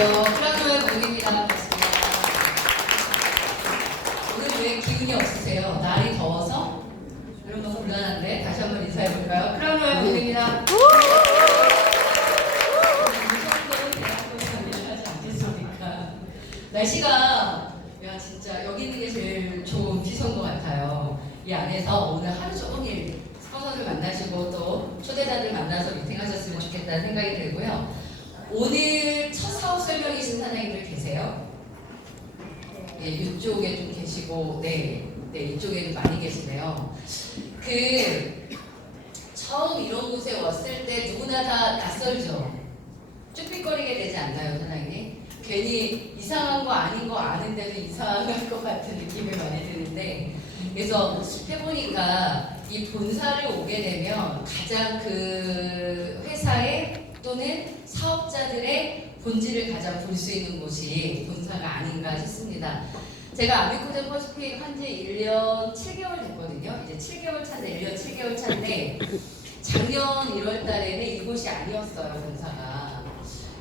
안녕하세요. 클라노의 공입니다. 반갑습니다. 오늘 왜 기운이 없으세요? 날이 더워서? 이런 거 곤란한데 다시 한번 인사해볼까요? 클라노의 공입니다. 날씨가 진짜 여기 있는 게 제일 좋은 비서인 것 같아요. 이 안에서 오늘 하루 종일 스pon서들 만나시고 또 초대자들 만나서 미팅하셨으면 좋겠다는 생각이 들고요. 오늘 첫 사업 설명이신 사장님들 계세요? 네, 이쪽에 좀 계시고, 네, 이쪽에도 많이 계시네요. 처음 이런 곳에 왔을 때 누구나 다 낯설죠? 쭈삣거리게 되지 않나요, 사장님? 괜히 이상한 거 아닌 거 아는데도 이상할 것 같은 느낌이 많이 드는데, 그래서 해보니까 이 본사를 오게 되면 가장 그 회사의 또는 사업자들의 본질을 가장 볼 수 있는 곳이 본사가 아닌가 싶습니다. 제가 아미코젠 퍼시픽 한지 1년 7개월 됐거든요. 이제 7개월 차인데 1년 7개월 차인데 작년 1월 달에는 이곳이 아니었어요, 본사가.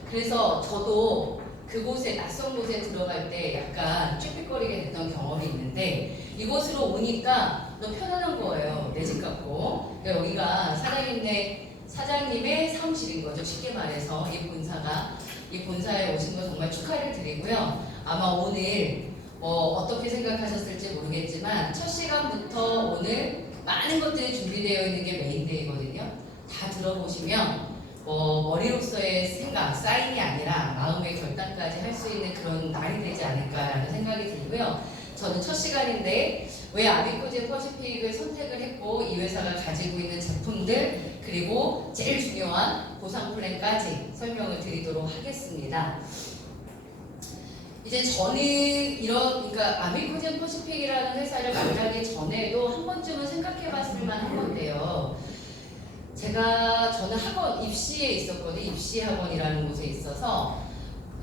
그래서 저도 그곳에 낯선 곳에 들어갈 때 약간 쭈삣거리게 됐던 경험이 있는데 이곳으로 오니까 너무 편안한 거예요. 내 집 같고. 그러니까 여기가 사장님의 사무실인 거죠. 쉽게 말해서 이 본사에 오신 거 정말 축하를 드리고요. 아마 오늘 어떻게 생각하셨을지 모르겠지만 첫 시간부터 오늘 많은 것들이 준비되어 있는 게 메인데이거든요. 다 들어보시면 머리로서의 생각, 사인이 아니라 마음의 결단까지 할 수 있는 그런 날이 되지 않을까라는 생각이 들고요. 저는 첫 시간인데 왜 아미코젠 퍼시픽을 선택을 했고 이 회사가 가지고 있는 제품들 그리고 제일 중요한 보상 플랜까지 설명을 드리도록 하겠습니다. 이제 저는 그러니까 아미코젠 퍼시픽이라는 회사를 만나기 전에도 한 번쯤은 생각해 봤을 만한 건데요. 저는 학원 입시에 있었거든요. 입시학원이라는 곳에 있어서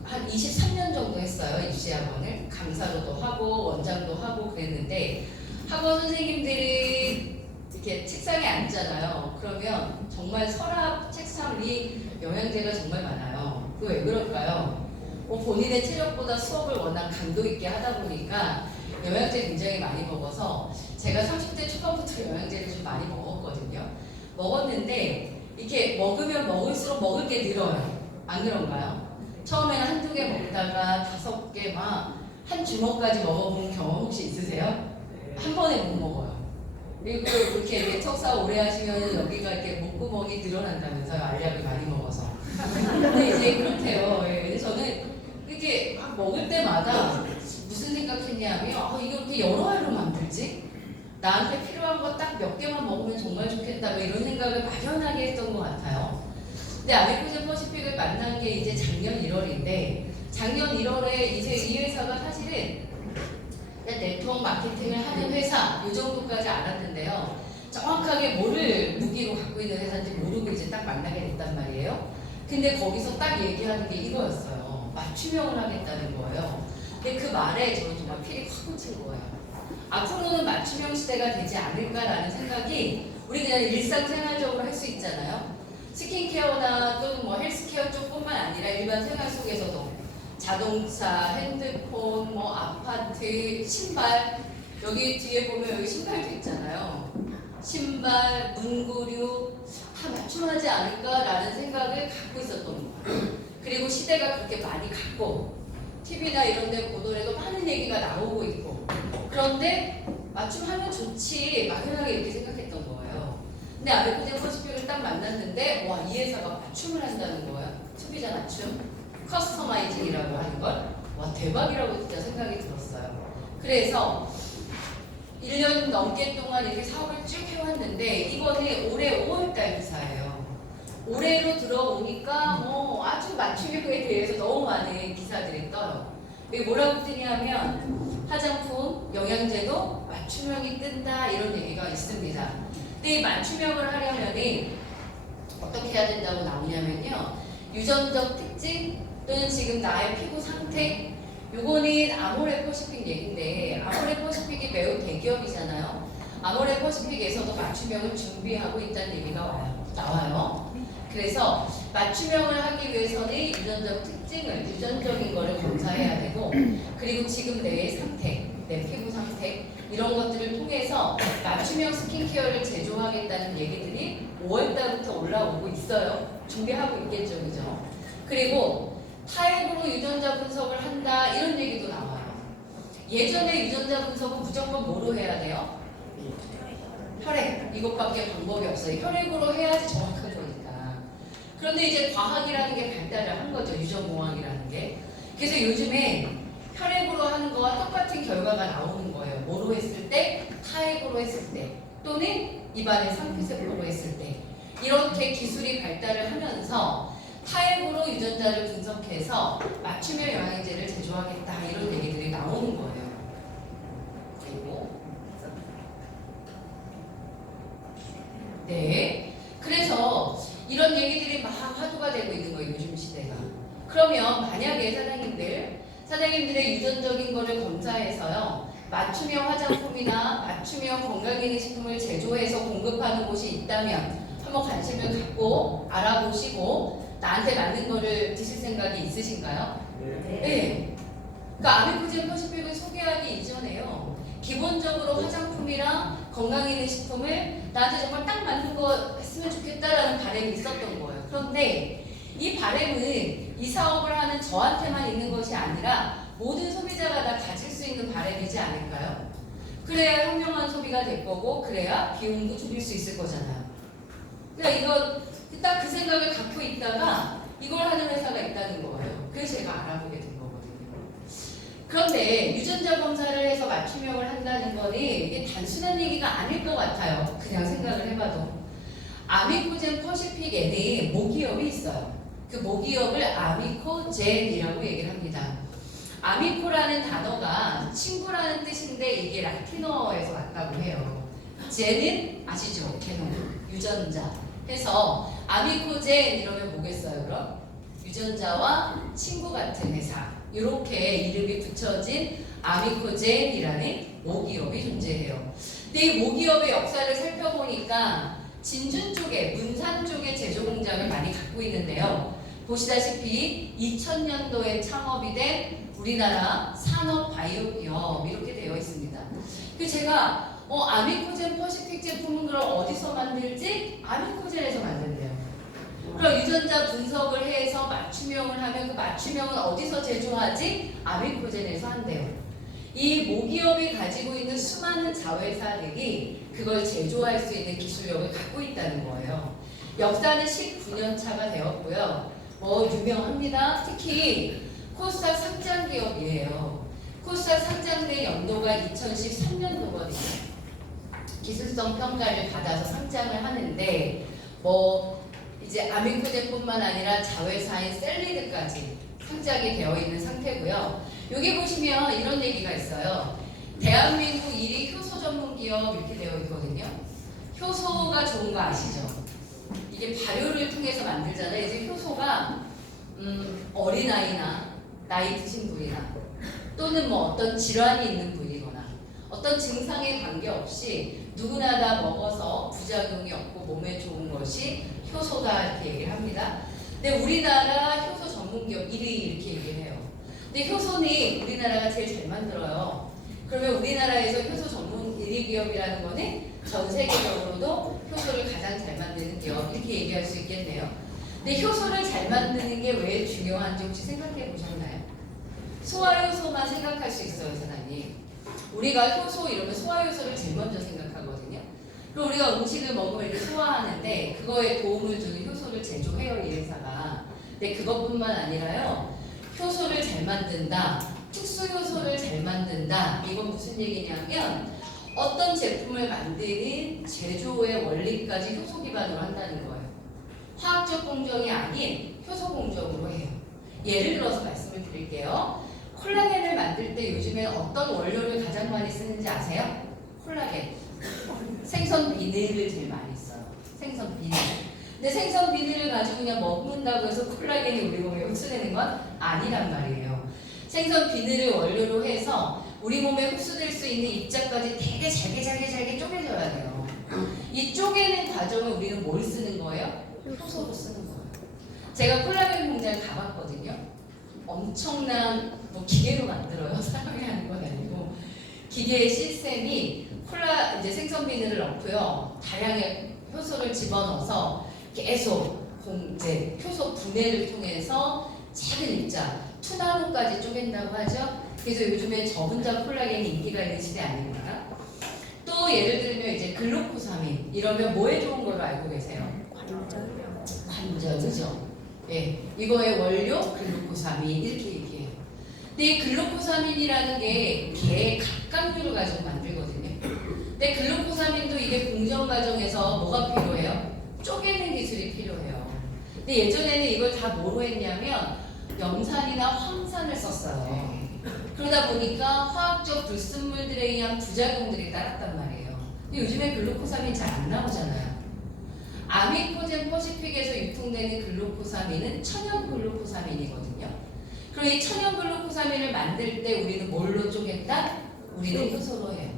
한 23년 정도 했어요. 입시학원을 강사로도 하고 원장도 하고 그랬는데 학원 선생님들이 이렇게 책상에 앉잖아요. 그러면 정말 서랍 책상 위 영양제가 정말 많아요. 그거 왜 그럴까요? 본인의 체력보다 수업을 워낙 강도 있게 하다 보니까 영양제 굉장히 많이 먹어서 제가 30대 초반부터 영양제를 좀 많이 먹었거든요. 먹었는데 이렇게 먹으면 먹을수록 먹을 게 늘어요. 안 그런가요? 처음에는 한두 개 먹다가 5개 한 주먹까지 먹어본 경험 혹시 있으세요? 한 번에 못 먹어요. 그리고 이렇게 석사 오래 하시면 여기가 이렇게 목구멍이 늘어난다면서요. 알약을 많이 먹어서. 근데 이제 그렇대요. 예. 저는 이렇게 막 먹을 때마다 무슨 생각했냐면 이거 이렇게 여러 알로 만들지? 나한테 필요한 거 딱 몇 개만 먹으면 정말 좋겠다 이런 생각을 막연하게 했던 것 같아요. 근데 아미코젠 퍼시픽을 만난 게 이제 작년 1월인데 작년 1월에 이제 이 회사가 사실은 네트워크 마케팅을 하는 회사 이 정도까지 알았는데요. 정확하게 뭐를 무기로 갖고 있는 회사인지 모르고 이제 딱 만나게 됐단 말이에요. 근데 거기서 딱 얘기하는 게 이거였어요. 맞춤형을 하겠다는 거예요. 근데 그 말에 저는 정말 필이 확 꽂힌 거예요. 앞으로는 맞춤형 시대가 되지 않을까라는 생각이 우리 그냥 일상생활적으로 할 수 있잖아요. 스킨케어나 또는 헬스케어 쪽뿐만 아니라 일반 생활 속에서도 자동차, 핸드폰, 아파트, 신발 여기 뒤에 보면 여기 신발도 있잖아요. 신발, 문구류 다 맞춤하지 않을까라는 생각을 갖고 있었던 거예요. 그리고 시대가 그렇게 많이 갔고 TV나 이런 데 보더라도 많은 얘기가 나오고 있고 그런데 맞춤하면 좋지 막연하게 이렇게 생각했던 거예요. 근데 아미코젠 퍼시픽을 딱 만났는데 이 회사가 맞춤을 한다는 거예요. 소비자 맞춤, 커스터마이징이라고 하는 걸 대박이라고 진짜 생각이 들었어요. 그래서 1년 넘게 동안 이렇게 사업을 쭉 해왔는데 이번에 올해 5월달 기사예요. 올해로 들어오니까 아주 맞춤형에 대해서 너무 많은 기사들이 떠요. 이게 뭐라고 뜨냐면 화장품, 영양제도 맞춤형이 뜬다 이런 얘기가 있습니다. 근데 이 맞춤형을 하려면 어떻게 해야 된다고 나오냐면요. 유전적 특징 또는 지금 나의 피부 상태 요거는 아모레 퍼시픽 얘기인데 아모레 퍼시픽이 매우 대기업이잖아요. 아모레 퍼시픽에서도 맞춤형을 준비하고 있다는 얘기가 나와요. 그래서 맞춤형을 하기 위해서는 유전적 특징을, 유전적인 거를 검사해야 되고, 그리고 지금 내 상태, 내 피부 상태 이런 것들을 통해서 맞춤형 스킨케어를 제조하겠다는 얘기들이 5월달부터 올라오고 있어요. 준비하고 있겠죠, 그죠? 그리고 타액으로 유전자 분석을 한다 이런 얘기도 나와요. 예전에 유전자 분석은 무조건 뭐로 해야 돼요? 혈액, 이것밖에 방법이 없어요. 혈액으로 해야지 정확한 거니까. 그런데 이제 과학이라는 게 발달을 한 거죠. 유전공학이라는 게. 그래서 요즘에 혈액으로 하는 거와 똑같은 결과가 나오는 거예요. 뭐로 했을 때? 타액으로 했을 때. 또는 입안의 상피세포로 했을 때. 이렇게 기술이 발달을 하면서 타액으로 유전자를 분석해서 맞춤형 영양제를 제조하겠다 이런 얘기들이 나오는 거예요. 그리고 네, 그래서 이런 얘기들이 막 화두가 되고 있는 거예요. 요즘 시대가. 그러면 만약에 사장님들의 유전적인 거를 검사해서요, 맞춤형 화장품이나 맞춤형 건강기능식품을 제조해서 공급하는 곳이 있다면 한번 관심을 갖고 알아보시고 나한테 맞는 거를 드실 생각이 있으신가요? 네. 그러니까 아미코젠 퍼시픽을 소개하기 이전에요. 기본적으로 화장품이랑 건강기능식품을 나한테 정말 딱 맞는 거 했으면 좋겠다라는 바람이 있었던 거예요. 그런데 이 바람은 이 사업을 하는 저한테만 있는 것이 아니라 모든 소비자가 다 가질 수 있는 바람이지 않을까요? 그래야 현명한 소비가 될 거고 그래야 비용도 줄일 수 있을 거잖아요. 그러니까 이거 딱 그 생각을 갖고 있다가 이걸 하는 회사가 있다는 거예요. 그래서 제가 알아보게 된 거거든요. 그런데 유전자 검사를 해서 맞춤형을 한다는 거는 이게 단순한 얘기가 아닐 것 같아요. 그냥 생각을 해봐도. 아미코젠 퍼시픽에는 모기업이 있어요. 그 모기업을 아미코젠이라고 얘기를 합니다. 아미코라는 단어가 친구라는 뜻인데 이게 라틴어에서 왔다고 해요. 젠은 아시죠? 게놈, 유전자. 해서 아미코젠 이러면 뭐겠어요 그럼? 유전자와 친구 같은 회사. 이렇게 이름이 붙여진 아미코젠이라는 모기업이 존재해요. 근데 이 모기업의 역사를 살펴보니까 진준 쪽에, 문산 쪽에 제조 공장을 많이 갖고 있는데요. 보시다시피 2000년도에 창업이 된 우리나라 산업바이오기업 이렇게 되어 있습니다. 그 제가 아미코젠 퍼시픽 제품은 그럼 어디서 만들지? 아미코젠에서 만든대요. 그럼 유전자 분석을 해서 맞춤형을 하면 그 맞춤형은 어디서 제조하지? 아미코젠에서 한대요. 이 모기업이 가지고 있는 수많은 자회사들이 그걸 제조할 수 있는 기술력을 갖고 있다는 거예요. 역사는 19년 차가 되었고요. 유명합니다. 특히 코스닥 상장 기업이에요. 코스닥 상장된 연도가 2013년도거든요. 기술성 평가를 받아서 상장을 하는데 이제 아미코젠뿐만 아니라 자회사인 셀리드까지 상장이 되어 있는 상태고요. 여기 보시면 이런 얘기가 있어요. 대한민국 1위 효소 전문 기업 이렇게 되어 있거든요. 효소가 좋은 거 아시죠? 이게 발효를 통해서 만들잖아요. 이제 효소가 어린아이나 나이 드신 분이나 또는 어떤 질환이 있는 분이거나 어떤 증상에 관계없이 누구나 다 먹어서 부작용이 없고 몸에 좋은 것이 효소다 이렇게 얘기를 합니다. 근데 우리나라 효소 전문 기업 1위 이렇게 얘기를 해요. 근데 효소는 우리나라가 제일 잘 만들어요. 그러면 우리나라에서 효소 전문 1위 기업이라는 거는 전 세계적으로도 효소를 가장 잘 만드는 기업 이렇게 얘기할 수 있겠네요. 근데 효소를 잘 만드는 게 왜 중요한지 혹시 생각해 보셨나요? 소화효소만 생각할 수 있어요, 사장님. 우리가 효소 이러면 소화효소를 제일 먼저 생각하거든요. 그리고 우리가 음식을 먹으면 이렇게 소화하는데 그거에 도움을 주는 효소를 제조해요, 이 회사가. 근데 그것뿐만 아니라요. 효소를 잘 만든다, 특수효소를 잘 만든다. 이건 무슨 얘기냐면 어떤 제품을 만드는 제조의 원리까지 효소 기반으로 한다는 거예요. 화학적 공정이 아닌 효소 공정으로 해요. 예를 들어서 말씀을 드릴게요. 콜라겐을 만들 때 요즘에 어떤 원료를 가장 많이 쓰는지 아세요? 콜라겐. 생선 비닐을 제일 많이 써요. 생선 비닐. 근데 생선 비닐을 가지고 그냥 먹는다고 해서 콜라겐이 우리 몸에 흡수되는 건 아니란 말이에요. 생선 비닐을 원료로 해서 우리 몸에 흡수될 수 있는 입자까지 되게 잘게 쪼개져야 돼요. 이 쪼개는 과정을 우리는 뭘 쓰는 거예요? 효소로 쓰는 거예요. 제가 콜라겐 공장을 가봤거든요. 엄청난 뭐 기계로 만들어요. 사람이 하는 건 아니고 기계의 시스템이 이제 생선 비늘을 넣고요. 다량의 효소를 집어넣어서 계속 이제 효소 분해를 통해서 작은 입자, 투나노까지 쪼갠다고 하죠. 그래서 요즘에 저 혼자 콜라겐이 인기가 있는 시대 아닌가. 또 예를 들면 이제 글루코사민 이러면 뭐에 좋은 걸로 알고 계세요? 관절, 그죠? 예, 이거의 원료 글루코사민 이렇게 얘기해요. 근데 이 글루코사민이라는 게 개 각각류를 가지고 만들거든요. 근데 글루코사민도 이게 공정 과정에서 뭐가 필요해요? 쪼개는 기술이 필요해요. 근데 예전에는 이걸 다 뭐로 했냐면 염산이나 황산을 썼어요. 그러다 보니까 화학적 불순물들에 의한 부작용들이 따랐단 말이에요. 근데 요즘에 글루코사민 잘 안 나오잖아요. 아미코젠 퍼시픽에서 유통되는 글루코사민은 천연 글루코사민이거든요. 그럼 이 천연 글루코사민을 만들 때 우리는 뭘로 쪼갠다? 우리는 효소로 해요.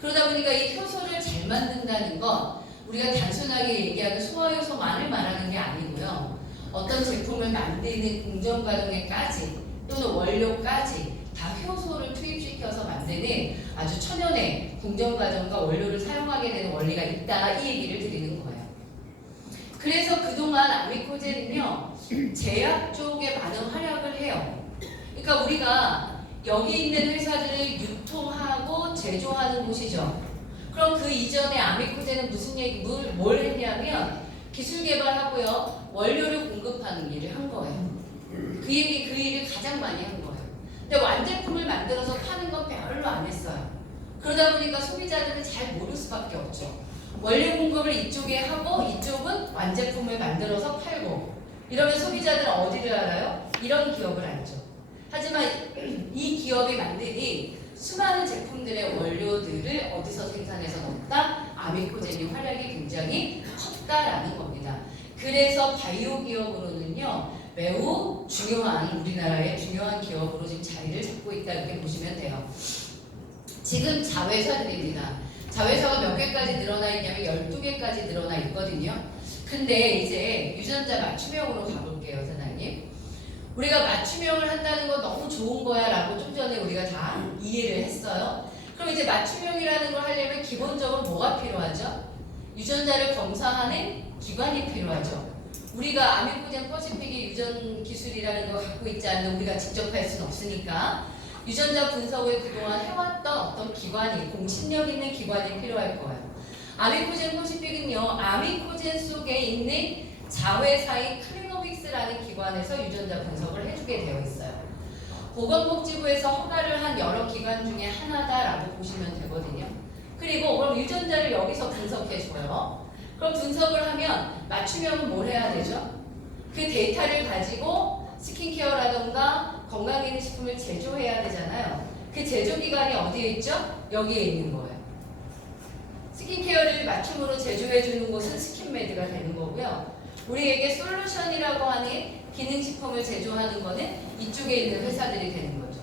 그러다 보니까 이 효소를 잘 만든다는 건 우리가 단순하게 얘기하는 소화효소만을 말하는 게 아니고요. 어떤 제품을 만드는 공정 과정에까지 또는 원료까지 다 효소를 투입시켜서 만드는 아주 천연의 공정 과정과 원료를 사용하게 되는 원리가 있다, 이 얘기를 드리는 거예요. 그래서 그동안 아미코젠은요, 제약 쪽에 많은 활약을 해요. 그러니까 우리가 여기 있는 회사들을 유통하고 제조하는 곳이죠. 그럼 그 이전에 아미코젠은 뭘 했냐면 기술 개발하고요, 원료를 공급하는 일을 한 거예요. 그 일을 가장 많이 한 거예요. 근데 완제품을 만들어서 파는 건 별로 안 했어요. 그러다 보니까 소비자들은 잘 모를 수밖에 없죠. 원료 공급을 이쪽에 하고 이쪽은 완제품을 만들어서 팔고, 이러면 소비자들은 어디를 알아요? 이런 기업을 알죠. 하지만 이 기업이 만드니 수많은 제품들의 원료들을 어디서 생산해서 넣었다? 아미코젠의 활약이 굉장히 컸다라는 겁니다. 그래서 바이오 기업으로는요, 매우 중요한, 우리나라의 중요한 기업으로 지금 자리를 잡고 있다, 이렇게 보시면 돼요. 지금 자회사들입니다. 자회사가 몇 개까지 늘어나 있냐면 12개까지 늘어나 있거든요. 근데 이제 유전자 맞춤형으로 가볼게요, 사장님. 우리가 맞춤형을 한다는 건 너무 좋은 거야 라고 좀 전에 우리가 다 이해를 했어요. 그럼 이제 맞춤형이라는 걸 하려면 기본적으로 뭐가 필요하죠? 유전자를 검사하는 기관이 필요하죠. 우리가 아미코젠 퍼시픽의 유전 기술이라는 걸 갖고 있지 않는 우리가 직접 할 수는 없으니까 유전자 분석을 그동안 해왔던 어떤 기관이, 공신력 있는 기관이 필요할 거예요. 아미코젠 퍼시픽은요, 아미코젠 속에 있는 자회사인 클리노믹스라는 기관에서 유전자 분석을 해주게 되어 있어요. 보건복지부에서 허가를 한 여러 기관 중에 하나다라고 보시면 되거든요. 그리고 그럼 유전자를 여기서 분석해줘요. 그럼 분석을 하면 맞춤형은 뭘 해야 되죠? 그 데이터를 가지고 스킨케어라던가 건강기능식품을 제조해야 되잖아요. 그 제조기관이 어디에 있죠? 여기에 있는 거예요. 스킨케어를 맞춤으로 제조해주는 곳은 스킨메드가 되는 거고요. 우리에게 솔루션이라고 하는 기능식품을 제조하는 거는 이쪽에 있는 회사들이 되는 거죠.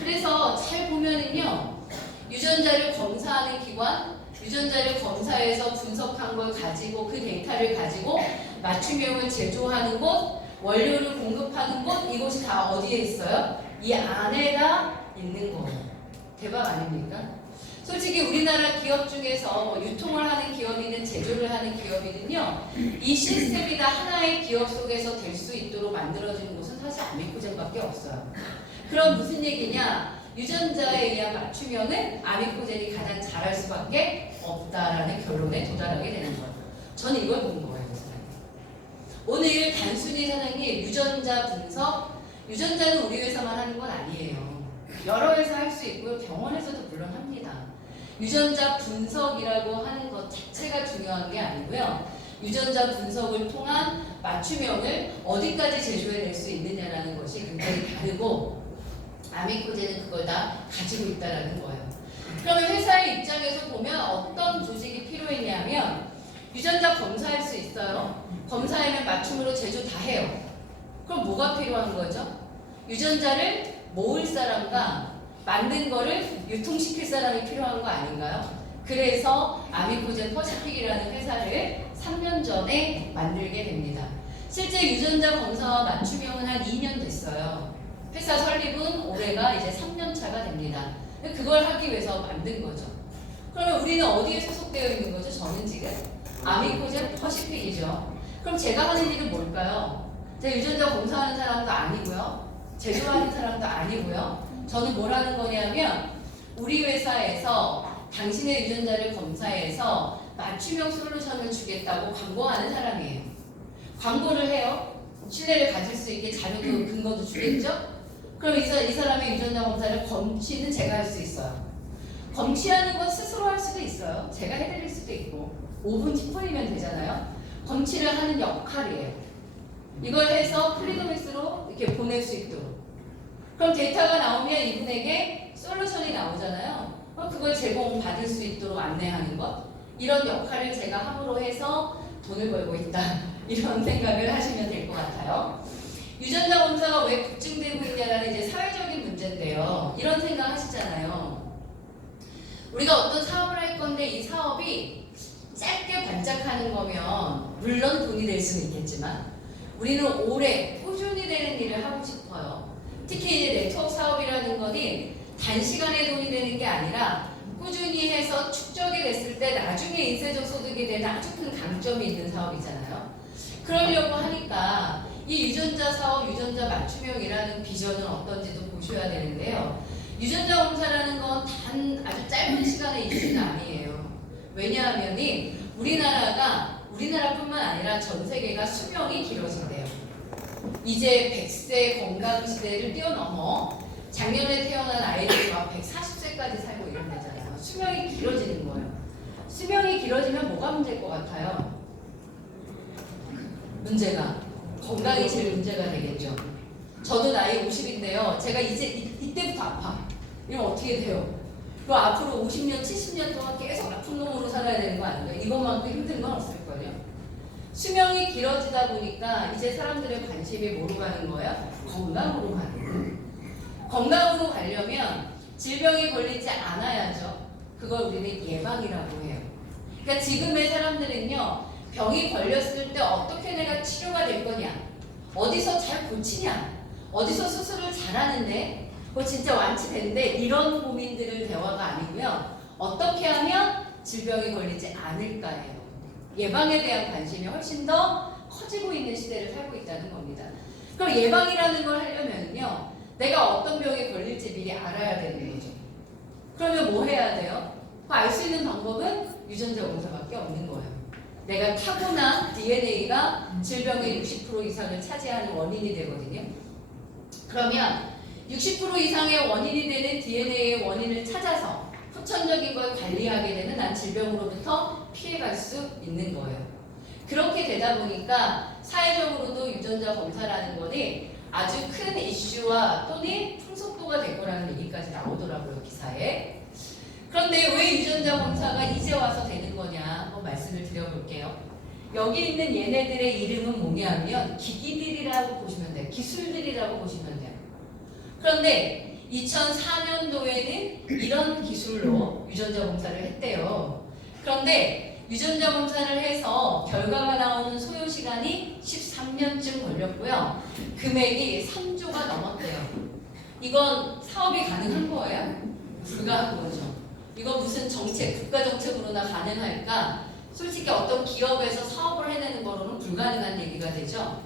그래서 잘 보면은요, 유전자를 검사하는 기관, 유전자를 검사해서 분석한 걸 가지고 그 데이터를 가지고 맞춤형을 제조하는 곳, 원료를 공급하는 곳, 이곳이 다 어디에 있어요? 이 안에다 있는 거예요. 대박 아닙니까? 솔직히 우리나라 기업 중에서 뭐 유통을 하는 기업이든 제조를 하는 기업이든요, 이 시스템이 다 하나의 기업 속에서 될 수 있도록 만들어진 곳은 사실 아미코젠밖에 없어요. 그럼 무슨 얘기냐? 유전자에 의한 맞춤형은 아미코젠이 가장 잘할 수밖에 없다라는 결론에 도달하게 되는 거예요. 저는 이걸 본 거예요, 사장님. 오늘 단순히 사장님 유전자 분석, 유전자는 우리 회사만 하는 건 아니에요. 여러 회사 할 수 있고요, 병원에서도 물론 합니다. 유전자 분석이라고 하는 것 자체가 중요한 게 아니고요, 유전자 분석을 통한 맞춤형을 어디까지 제조해낼 수 있느냐라는 것이 굉장히 다르고, 아미코젠은 그걸 다 가지고 있다는 거예요. 그러면 회사의 입장에서 보면 어떤 조직이 필요했냐면, 유전자 검사할 수 있어요. 검사하면 맞춤으로 제조 다 해요. 그럼 뭐가 필요한 거죠? 유전자를 모을 사람과 만든 거를 유통시킬 사람이 필요한 거 아닌가요? 그래서 아미코젠 퍼시픽이라는 회사를 3년 전에 만들게 됩니다. 실제 유전자 검사와 맞춤형은 한 2년 됐어요. 회사 설립은 올해가 이제 3년 차가 됩니다. 그걸 하기 위해서 만든 거죠. 그러면 우리는 어디에 소속되어 있는 거죠? 저는 지금 아미코젠 퍼시픽이죠. 그럼 제가 하는 일은 뭘까요? 제가 유전자 검사하는 사람도 아니고요. 제조하는 사람도 아니고요. 저는 뭘 하는 거냐면 우리 회사에서 당신의 유전자를 검사해서 맞춤형 솔루션을 주겠다고 광고하는 사람이에요. 광고를 해요. 신뢰를 가질 수 있게 자료도 근거도 주겠죠? 그럼 이 사람의 유전자 검사를 검취는 제가 할 수 있어요. 검취하는 건 스스로 할 수도 있어요. 제가 해드릴 수도 있고 5분 10분이면 되잖아요. 검취를 하는 역할이에요. 이걸 해서 플리노믹스로 이렇게 보낼 수 있도록. 그럼 데이터가 나오면 이분에게 솔루션이 나오잖아요. 그걸 제공받을 수 있도록 안내하는 것. 이런 역할을 제가 함으로 해서 돈을 벌고 있다. 이런 생각을 하시면 될 것 같아요. 유전자 검사가 왜 급증되고 있냐라는 이제 사회적인 문제인데요. 이런 생각 하시잖아요. 우리가 어떤 사업을 할 건데 이 사업이 짧게 반짝하는 거면 물론 돈이 될 수는 있겠지만 우리는 오래 꾸준히 되는 일을 하고 싶어요. 특히 이제 네트워크 사업이라는 것이 단시간에 돈이 되는 게 아니라 꾸준히 해서 축적이 됐을 때 나중에 인쇄적 소득이 되는 아주 큰 강점이 있는 사업이잖아요. 그러려고 하니까 이 유전자 사업, 유전자 맞춤형이라는 비전은 어떤지도 보셔야 되는데요. 유전자 검사라는 건 단 아주 짧은 시간의 이슈는 아니에요. 왜냐하면 우리나라뿐만 아니라 전 세계가 수명이 길어진대요. 이제 100세 건강 시대를 뛰어넘어 작년에 태어난 아이들이 막 140세까지 살고 이런다잖아요. 수명이 길어지는 거예요. 수명이 길어지면 뭐가 문제일 것 같아요? 문제가 건강이 제일 문제가 되겠죠. 저도 나이 50인데요. 제가 이제 이때부터 아파. 이러면 어떻게 돼요? 그럼 앞으로 50년, 70년 동안 계속 아픈 놈으로 살아야 되는 거 아닌가요? 이것만큼 힘든 건 없을걸요. 수명이 길어지다 보니까 이제 사람들의 관심이 뭐로 가는 거야? 건강으로 가는 거예요. 건강으로 가려면 질병에 걸리지 않아야죠. 그걸 우리는 예방이라고 해요. 그러니까 지금의 사람들은요. 병이 걸렸을 때 어떻게 내가 치료가 될 거냐, 어디서 잘 고치냐, 어디서 수술을 잘하는데 그거 진짜 완치된대, 이런 고민들을 대화가 아니고요. 어떻게 하면 질병에 걸리지 않을까예요. 예방에 대한 관심이 훨씬 더 커지고 있는 시대를 살고 있다는 겁니다. 그럼 예방이라는 걸 하려면요, 내가 어떤 병에 걸릴지 미리 알아야 되는 거죠. 그러면 뭐 해야 돼요? 알 수 있는 방법은 유전자 검사밖에 없는 거예요. 내가 타고난 DNA가 질병의 60% 이상을 차지하는 원인이 되거든요. 그러면 60% 이상의 원인이 되는 DNA의 원인을 찾아서 후천적인 걸 관리하게 되면 난 질병으로부터 피해갈 수 있는 거예요. 그렇게 되다 보니까 사회적으로도 유전자 검사라는 것이 아주 큰 이슈와 또는 풍속도가 될 거라는 얘기까지 나오더라고요, 기사에. 그런데 왜 유전자 검사가 이제 와서 되는 거냐 한번 말씀을 드려볼게요. 여기 있는 얘네들의 이름은 뭐냐면 기기들이라고 보시면 돼요. 기술들이라고 보시면 돼요. 그런데 2004년도에는 이런 기술로 유전자 검사를 했대요. 그런데 유전자 검사를 해서 결과가 나오는 소요 시간이 13년쯤 걸렸고요. 금액이 3조가 넘었대요. 이건 사업이 가능한 거예요? 불가한 거죠. 이거 무슨 정책, 국가 정책으로나 가능할까? 솔직히 어떤 기업에서 사업을 해내는 거로는 불가능한 얘기가 되죠.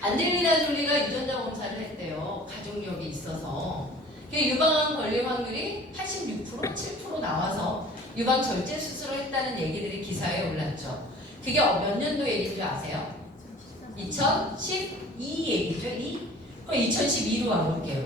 안젤리나 졸리가 유전자 검사를 했대요. 가족력이 있어서. 유방암 걸릴 확률이 86%, 7% 나와서 유방 절제 수술을 했다는 얘기들이 기사에 올랐죠. 그게 몇 년도 얘기인 줄 아세요? 2012 얘기죠. 그럼 2012로 와볼게요.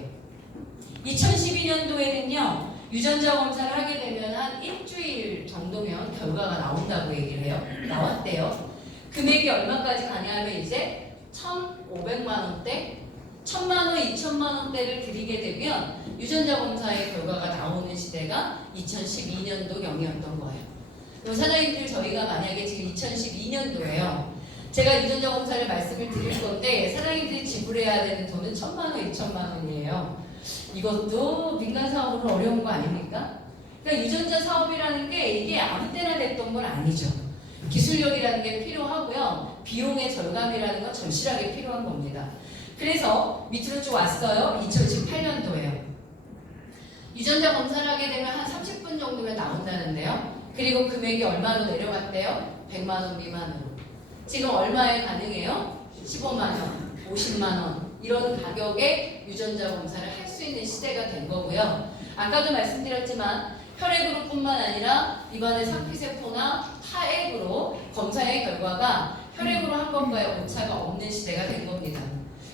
2012년도에는요. 유전자 검사를 하게 되면 한 일주일 정도면 결과가 나온다고 얘기를 해요. 나왔대요. 금액이 얼마까지 가냐 하면 이제 1,500만 원대, 1,000만 원, 2,000만 원대를 드리게 되면 유전자 검사의 결과가 나오는 시대가 2012년도경이었던 거예요. 그럼 사장님들 저희가 만약에 지금 2012년도예요. 제가 유전자 검사를 말씀을 드릴 건데 사장님들이 지불해야 되는 돈은 1,000만 원, 2,000만 원이에요. 이것도 민간 사업으로 어려운 거 아닙니까? 그러니까 유전자 사업이라는 게 이게 아무 때나 됐던 건 아니죠. 기술력이라는 게 필요하고요. 비용의 절감이라는 건 절실하게 필요한 겁니다. 그래서 밑으로 쭉 왔어요. 2018년도에요. 유전자 검사를 하게 되면 한 30분 정도면 나온다는데요. 그리고 금액이 얼마로 내려갔대요? 100만 원 미만으로. 지금 얼마에 가능해요? 15만 원, 50만 원 이런 가격에 유전자 검사를 할 수 있는 시대가 된 거고요. 아까도 말씀드렸지만 혈액으로 뿐만 아니라 입안의 상피세포나 타액으로 검사의 결과가 혈액으로 한 것과의 오차가 없는 시대가 된 겁니다.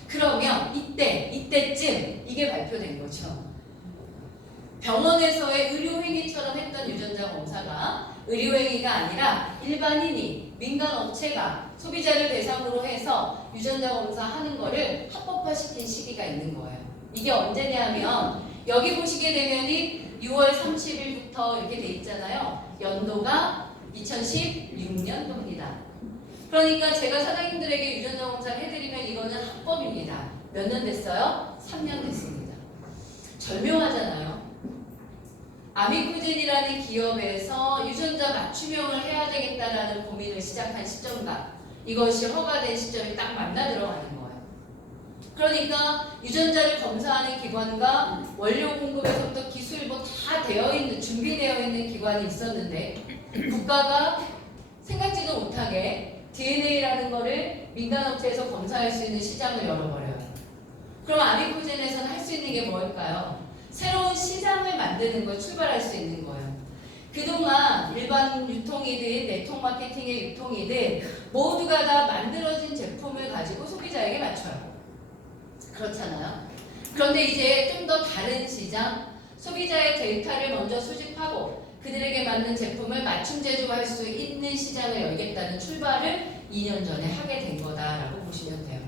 그러면 이때쯤 이게 발표된 거죠. 병원에서의 의료행위처럼 했던 유전자 검사가 의료행위가 아니라 일반인이 민간업체가 소비자를 대상으로 해서 유전자 검사하는 거를 합법화시킨 시기가 있는 거예요. 이게 언제냐면 여기 보시게 되면이 6월 30일부터 이렇게 돼 있잖아요. 연도가 2016년도입니다. 그러니까 제가 사장님들에게 유전자 검사를 해드리면 이거는 합법입니다. 몇 년 됐어요? 3년 됐습니다. 절묘하잖아요. 아미코젠이라는 기업에서 유전자 맞춤형을 해야 되겠다라는 고민을 시작한 시점과 이것이 허가된 시점이 딱 맞나 들어가는 거예요. 그러니까 유전자를 검사하는 기관과 원료 공급에서부터 기술 뭐 다 되어 있는 준비되어 있는 기관이 있었는데 국가가 생각지도 못하게 DNA라는 거를 민간업체에서 검사할 수 있는 시장을 열어버려요. 그럼 아미코젠에서는 할 수 있는 게 뭘까요? 새로운 시장을 만드는 걸 출발할 수 있는 거예요. 그동안 일반 유통이든 네트워크 마케팅의 유통이든 모두가 다 만들어진 제품을 가지고 소비자에게 맞춰요. 그렇잖아요. 그런데 이제 좀 더 다른 시장, 소비자의 데이터를 먼저 수집하고 그들에게 맞는 제품을 맞춤 제조할 수 있는 시장을 열겠다는 출발을 2년 전에 하게 된 거다라고 보시면 돼요.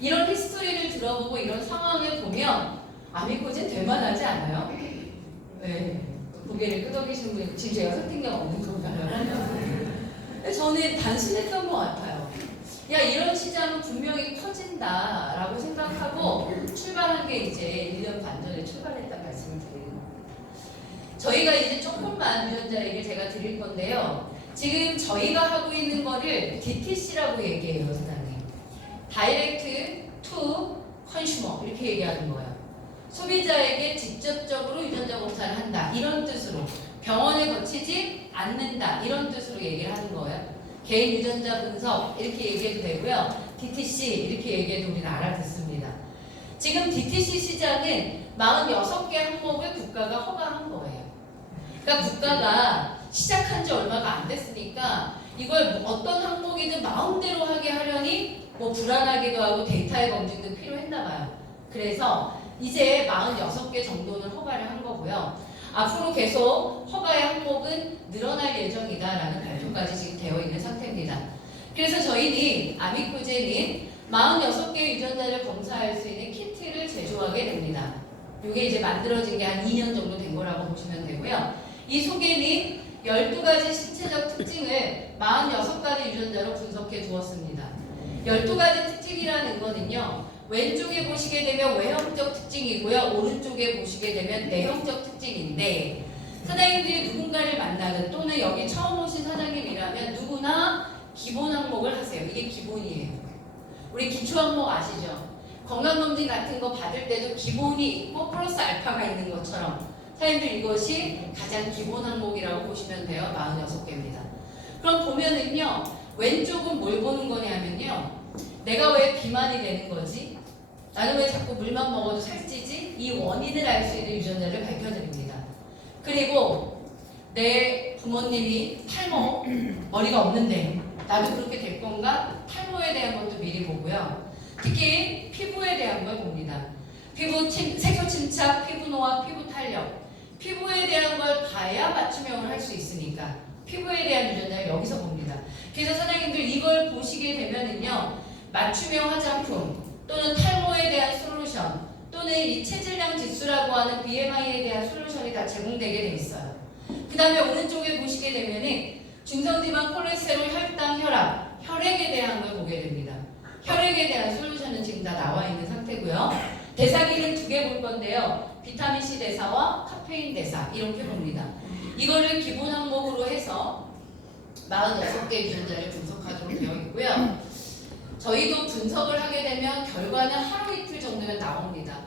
이런 히스토리를 들어보고 이런 상황을 보면 아미코젠 될만하지 않아요? 네. 고개를 끄덕이시는 분 지금 제가 선택력 없는 건가요? 저는 단순했던 것 같아요. 야, 이런 시장은 분명히 커진다라고 생각하고 출발한 게 이제 1년 반 전에 출발했다는 말씀을 드리는 겁니다. 저희가 이제 조금만 유전자 얘기를 제가 드릴 건데요. 지금 저희가 하고 있는 거를 DTC라고 얘기해요, 사장님. 다이렉트 투 컨슈머 이렇게 얘기하는 거예요. 소비자에게 직접적으로 유전자 검사를 한다 이런 뜻으로, 병원에 거치지 않는다 이런 뜻으로 얘기를 하는 거예요. 개인 유전자 분석 이렇게 얘기해도 되고요. DTC 이렇게 얘기해도 우리는 알아듣습니다. 지금 DTC 시장은 46개 항목을 국가가 허가한 거예요. 그러니까 국가가 시작한 지 얼마가 안 됐으니까 이걸 어떤 항목이든 마음대로 하게 하려니 뭐 불안하기도 하고 데이터의 검증도 필요했나 봐요. 그래서 이제 46개 정도는 허가를 한 거고요. 앞으로 계속 허가의 항목은 늘어날 예정이다라는 발표까지 지금 되어 있는 상태입니다. 그래서 저희는 아미코젠인 46개의 유전자를 검사할 수 있는 키트를 제조하게 됩니다. 이게 이제 만들어진 게 한 2년 정도 된 거라고 보시면 되고요. 이 속에는 12가지 신체적 특징을 46가지 유전자로 분석해 두었습니다. 12가지 특징이라는 거는요. 왼쪽에 보시게 되면 외형적 특징이고요. 오른쪽에 보시게 되면 내형적 특징인데 사장님들이 누군가를 만나든 또는 여기 처음 오신 사장님이라면 누구나 기본 항목을 하세요. 이게 기본이에요. 우리 기초 항목 아시죠? 건강검진 같은 거 받을 때도 기본이 있고 플러스 알파가 있는 것처럼 사장님들 이것이 가장 기본 항목이라고 보시면 돼요. 46개입니다. 그럼 보면은요. 왼쪽은 뭘 보는 거냐면요. 내가 왜 비만이 되는 거지? 나는 왜 자꾸 물만 먹어도 살찌지? 이 원인을 알 수 있는 유전자를 밝혀드립니다. 그리고 내 부모님이 탈모, 머리가 없는데 나도 그렇게 될 건가? 탈모에 대한 것도 미리 보고요. 특히 피부에 대한 걸 봅니다. 피부 색소 침착, 피부 노화, 피부 탄력. 피부에 대한 걸 봐야 맞춤형을 할 수 있으니까 피부에 대한 유전자를 여기서 봅니다. 그래서 사장님들 이걸 보시게 되면은요. 맞춤형 화장품 또는 탈모에 대한 솔루션 또는 이 체질량 지수라고 하는 BMI에 대한 솔루션이 다 제공되게 돼 있어요. 그 다음에 오른쪽에 보시게 되면은 중성지방, 콜레스테롤, 혈당, 혈압, 혈액에 대한 걸 보게 됩니다. 혈액에 대한 솔루션은 지금 다 나와 있는 상태고요. 대사기는 2개 볼 건데요. 비타민C 대사와 카페인 대사 이렇게 봅니다. 이거를 기본 항목으로 해서 46개 유전자를 분석하도록 되어 있고요. 저희도 분석을 하게 되면 결과는 하루 이틀 정도면 나옵니다.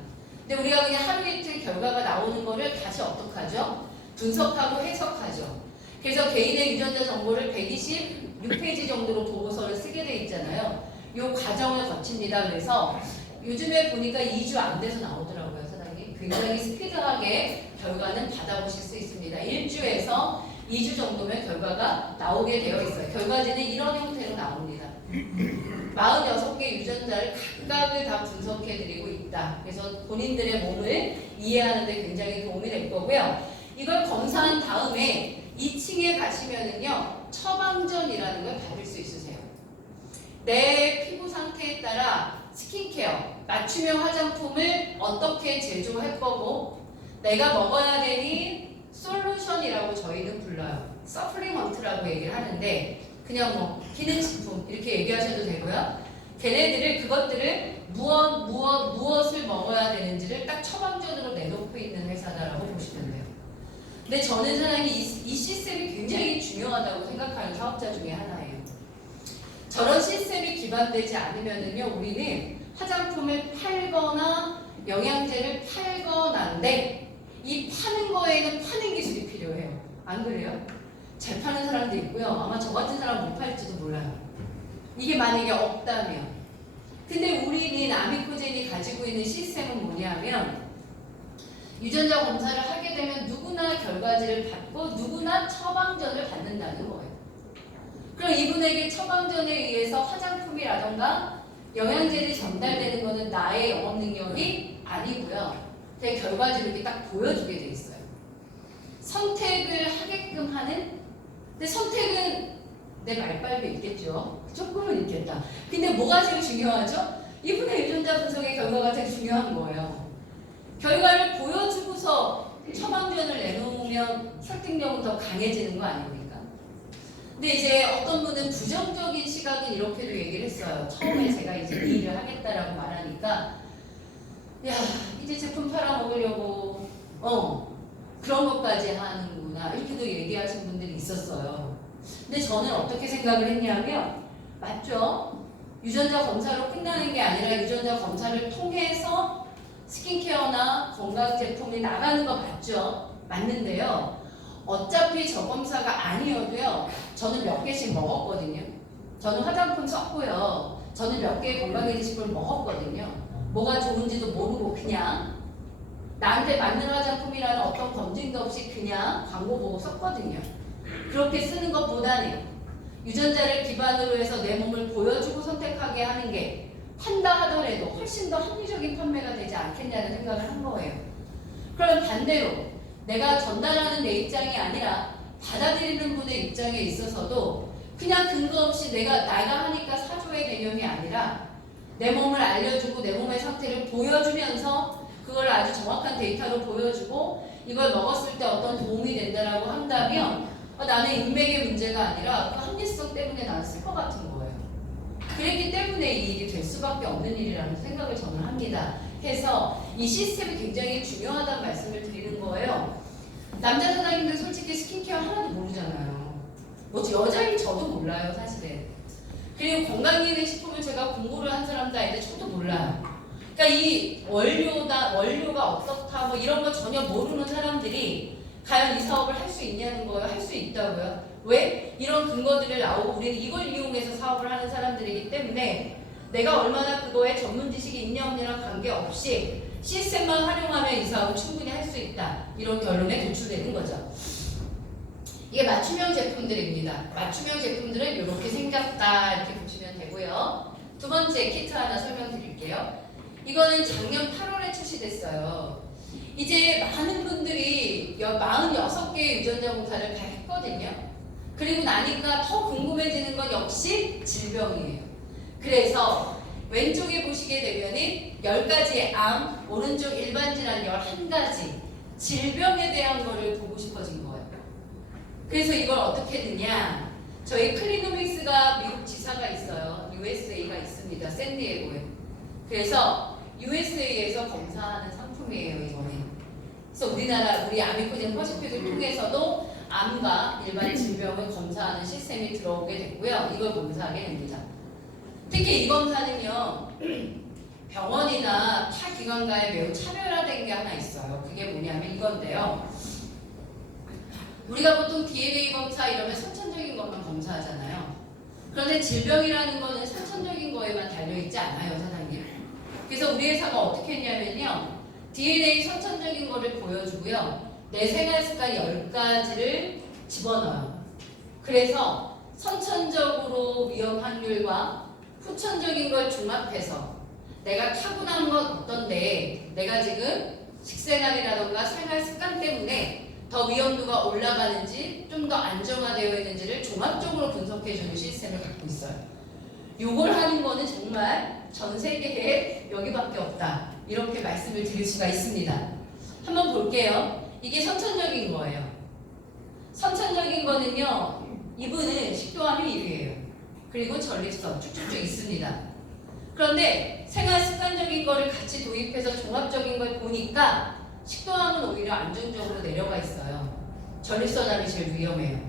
근데 우리가 그냥 하루 이틀 결과가 나오는 거를 다시 어떻게 하죠? 분석하고 해석하죠. 그래서 개인의 유전자 정보를 126페이지 정도로 보고서를 쓰게 돼 있잖아요. 이 과정을 거칩니다. 그래서 요즘에 보니까 2주 안 돼서 나오더라고요, 사장님. 굉장히 스피드하게 결과는 받아보실 수 있습니다. 1주에서 2주 정도면 결과가 나오게 되어 있어요. 결과지는 이런 형태로 나옵니다. 46개 유전자를 각각을 다 분석해드리고 있다. 그래서 본인들의 몸을 이해하는 데 굉장히 도움이 될 거고요. 이걸 검사한 다음에 2층에 가시면은요, 처방전이라는 걸 받을 수 있으세요. 내 피부 상태에 따라 스킨케어, 맞춤형 화장품을 어떻게 제조할 거고, 내가 먹어야 되는 솔루션이라고 저희는 불러요. 서플리먼트라고 얘기를 하는데, 그냥 뭐 기능식품 이렇게 얘기하셔도 되고요. 걔네들을 그것들을 무엇을 먹어야 되는지를 딱 처방전으로 내놓고 있는 회사다라고 보시면 돼요. 근데 저는 사장님 이 시스템이 굉장히 중요하다고 생각하는 사업자 중에 하나예요. 저런 시스템이 기반되지 않으면은요, 우리는 화장품을 팔거나 영양제를 팔거나인데 이 파는 거에는 파는 기술이 필요해요. 안 그래요? 잘 파는 사람도 있고요. 아마 저 같은 사람 못 팔지도 몰라요. 이게 만약에 없다면. 근데 우리는 아미코젠이 가지고 있는 시스템은 뭐냐면 유전자 검사를 하게 되면 누구나 결과지를 받고 누구나 처방전을 받는다는 거예요. 그럼 이분에게 처방전에 의해서 화장품이라던가 영양제를 전달되는 것은 나의 영업 능력이 아니고요. 제 결과지를 이렇게 딱 보여주게 돼 있어요. 선택을 하게끔 하는. 근데 선택은 내 말빨도 있겠죠. 조금은 있겠다. 근데 뭐가 제일 중요하죠? 이분의 유전자 분석의 결과가 제일 중요한 거예요. 결과를 보여주고서 처방전을 내놓으면 설득력은 더 강해지는 거 아닙니까? 근데 이제 어떤 분은 부정적인 시각은 이렇게도 얘기를 했어요. 처음에 제가 이제 이 일을 하겠다라고 말하니까 야, 이제 제품 팔아먹으려고 그런 것까지 하는구나 이렇게도 얘기하신 분들이 있었어요. 근데 저는 어떻게 생각을 했냐면 맞죠? 유전자 검사로 끝나는 게 아니라 유전자 검사를 통해서 스킨케어나 건강 제품이 나가는 거 맞죠? 맞는데요. 어차피 저 검사가 아니어도요. 저는 몇 개씩 먹었거든요. 저는 화장품 썼고요. 저는 몇 개의 건강기능식품을 먹었거든요. 뭐가 좋은지도 모르고 그냥 나한테 맞는 화장품이라는 어떤 검증도 없이 그냥 광고 보고 썼거든요. 그렇게 쓰는 것보다는 유전자를 기반으로 해서 내 몸을 보여주고 선택하게 하는 게 판다 하더라도 훨씬 더 합리적인 판매가 되지 않겠냐는 생각을 한 거예요. 그럼 반대로 내가 전달하는 내 입장이 아니라 받아들이는 분의 입장에 있어서도 그냥 근거 없이 내가 하니까 사조의 개념이 아니라 내 몸을 알려주고 내 몸의 상태를 보여주면서 그걸 아주 정확한 데이터로 보여주고 이걸 먹었을 때 어떤 도움이 된다라고 한다면 나는 인맥의 문제가 아니라 그 합리성 때문에 나는 쓸 것 같은 거예요. 그랬기 때문에 이 일이 될 수밖에 없는 일이라는 생각을 저는 합니다. 해서 이 시스템이 굉장히 중요하다는 말씀을 드리는 거예요. 남자 사장님들 솔직히 스킨케어 하나도 모르잖아요. 뭐 여자인 저도 몰라요, 사실은. 그리고 건강기능식품을 제가 공부를 한 사람도 아닌데 저도 몰라요. 그러니까 이 원료가 어떻다 뭐 이런 거 전혀 모르는 사람들이 과연 이 사업을 할 수 있냐는 거예요. 할 수 있다고요. 왜? 이런 근거들을 나오고 우리는 이걸 이용해서 사업을 하는 사람들이기 때문에 내가 얼마나 그거에 전문 지식이 있냐 없냐랑 관계없이 시스템만 활용하면 이 사업을 충분히 할 수 있다. 이런 결론에 도출되는 거죠. 이게 맞춤형 제품들입니다. 맞춤형 제품들은 이렇게 생겼다 이렇게 보시면 되고요. 두 번째 키트 하나 설명드릴게요. 이거는 작년 8월에 출시됐어요. 이제 많은 분들이 46개의 유전자 검사를 다 했거든요. 그리고 나니까 더 궁금해지는 건 역시 질병이에요. 그래서 왼쪽에 보시게 되면은 10가지의 암, 오른쪽 일반 질환 11가지 질병에 대한 거를 보고 싶어진 거예요. 그래서 이걸 어떻게 했느냐? 저희 클리노믹스가 미국 지사가 있어요. USA가 있습니다. 샌디에고에. 그래서 USA에서 검사하는 상품이에요, 이거는. 그래서 우리 아미코젠 퍼시픽을 통해서도 암과 일반 질병을 검사하는 시스템이 들어오게 됐고요. 이걸 검사하게 됩니다. 특히 이 검사는요. 병원이나 타 기관과의 매우 차별화된 게 하나 있어요. 그게 뭐냐면 이건데요. 우리가 보통 DNA 검사 이러면 선천적인 것만 검사하잖아요. 그런데 질병이라는 거는 선천적인 거에만 달려있지 않아요, 사장님. 그래서 우리 회사가 어떻게 했냐면요. DNA 선천적인 거를 보여주고요. 내 생활 습관 10가지를 집어넣어요. 그래서 선천적으로 위험 확률과 후천적인 걸 종합해서 내가 타고난 건 어떤데 내가 지금 식생활이라던가 생활 습관 때문에 더 위험도가 올라가는지 좀 더 안정화되어 있는지를 종합적으로 분석해주는 시스템을 갖고 있어요. 요걸 하는 거는 정말 전 세계에 여기밖에 없다. 이렇게 말씀을 드릴 수가 있습니다. 한번 볼게요. 이게 선천적인 거예요. 선천적인 거는요. 이분은 식도암이 1위예요. 그리고 전립선 쭉쭉쭉 있습니다. 그런데 생활 습관적인 거를 같이 도입해서 종합적인 걸 보니까 식도암은 오히려 안정적으로 내려가 있어요. 전립선암이 제일 위험해요.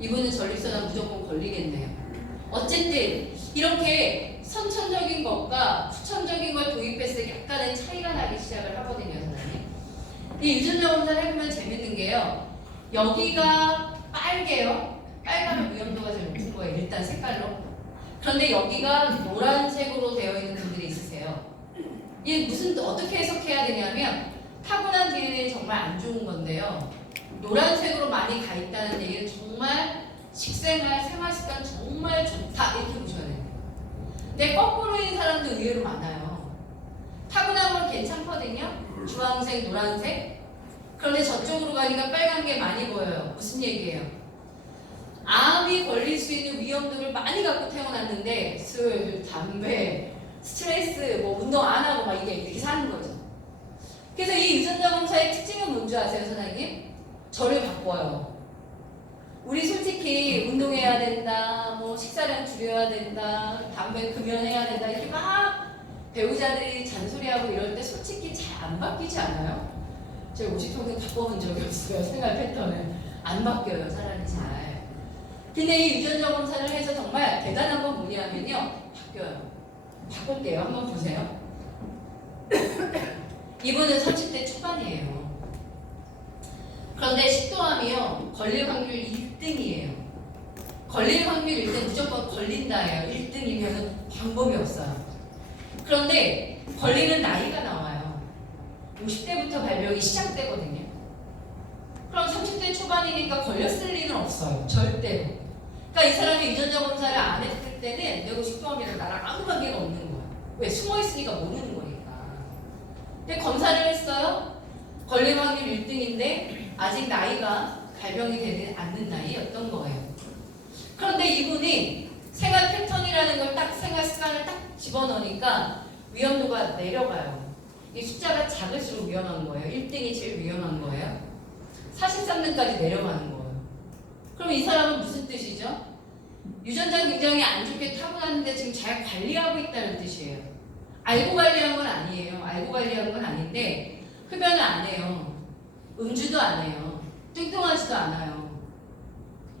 이분은 전립선암 무조건 걸리겠네요. 어쨌든 이렇게 선천적인 것과 후천적인 걸 도입했을 때 약간의 차이가 나기 시작을 하거든요, 선생님. 이 유전자 검사를 해보면 재밌는 게요. 여기가 빨개요. 빨가면 위험도가 제일 높은 거예요. 일단 색깔로. 그런데 여기가 노란색으로 되어 있는 분들이 있으세요. 이게 어떻게 해석해야 되냐면 타고난 DNA는 정말 안 좋은 건데요. 노란색으로 많이 가 있다는 얘기는 정말 식생활, 생활습관 정말 좋다 이렇게 보셔야 돼요. 근데 거꾸로인 사람도 의외로 많아요. 타고난 건 괜찮거든요. 주황색, 노란색. 그런데 저쪽으로 가니까 빨간 게 많이 보여요. 무슨 얘기예요? 암이 걸릴 수 있는 위험도를 많이 갖고 태어났는데 술, 담배, 스트레스, 운동 안 하고 막 이렇게 사는 거죠. 그래서 이 유전자 검사의 특징은 뭔지 아세요, 사장님? 저를 바꿔요. 우리 솔직히 운동해야 된다, 식사량 줄여야 된다, 담배 금연해야 된다 이렇게 막 배우자들이 잔소리하고 이럴 때 솔직히 잘 안 바뀌지 않아요? 제가 50평생 바꿔본 적이 없어요. 생활 패턴을 안 바뀌어요, 사람이 잘. 근데 이 유전자 검사를 해서 정말 대단한 건 뭐냐면요, 바뀌어요. 바꿀게요. 한번 보세요. 이분은 30대 초반이에요. 그런데 식도암이요, 걸릴 확률 1등이에요. 걸릴 확률 1등 무조건 걸린다예요. 1등이면 방법이 없어요. 그런데 걸리는 나이가 나와요. 50대부터 발병이 시작되거든요. 그럼 30대 초반이니까 걸렸을 리는 없어요. 절대로. 그러니까 이 사람이 유전자 검사를 안 했을 때는 내가 식도암이랑 나랑 아무 관계가 없는 거예요. 왜? 숨어있으니까 모르는 거니까. 근데 검사를 했어요. 걸릴 확률 1등인데 아직 나이가 발병이 되지 않는 나이였던 거예요. 그런데 이분이 생활 패턴이라는 걸 딱 생활 습관을 딱 집어넣으니까 위험도가 내려가요. 이 숫자가 작을수록 위험한 거예요. 1등이 제일 위험한 거예요. 43등까지 내려가는 거예요. 그럼 이 사람은 무슨 뜻이죠? 유전자 굉장히 안 좋게 타고났는데 지금 잘 관리하고 있다는 뜻이에요. 알고 관리한 건 아니에요. 알고 관리한 건 아닌데 흡연을 안 해요. 음주도 안 해요. 뚱뚱하지도 않아요.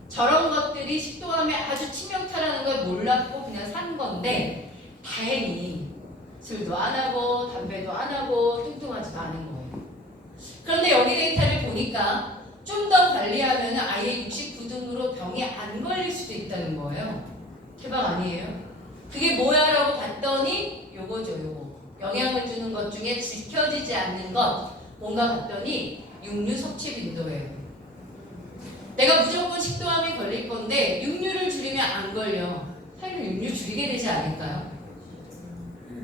저런 것들이 식도암에 아주 치명타라는 걸 몰랐고 그냥 산 건데 다행히 술도 안 하고 담배도 안 하고 뚱뚱하지도 않은 거예요. 그런데 여기 데이터를 보니까 좀 더 관리하면 아예 69등으로 병이 안 걸릴 수도 있다는 거예요. 대박 아니에요? 그게 뭐야 라고 봤더니 요거죠, 요거. 영향을 주는 것 중에 지켜지지 않는 것 뭔가 봤더니 육류 섭취 빈도예요. 내가 무조건 식도암이 걸릴 건데 육류를 줄이면 안 걸려. 사실 육류 줄이게 되지 않을까요?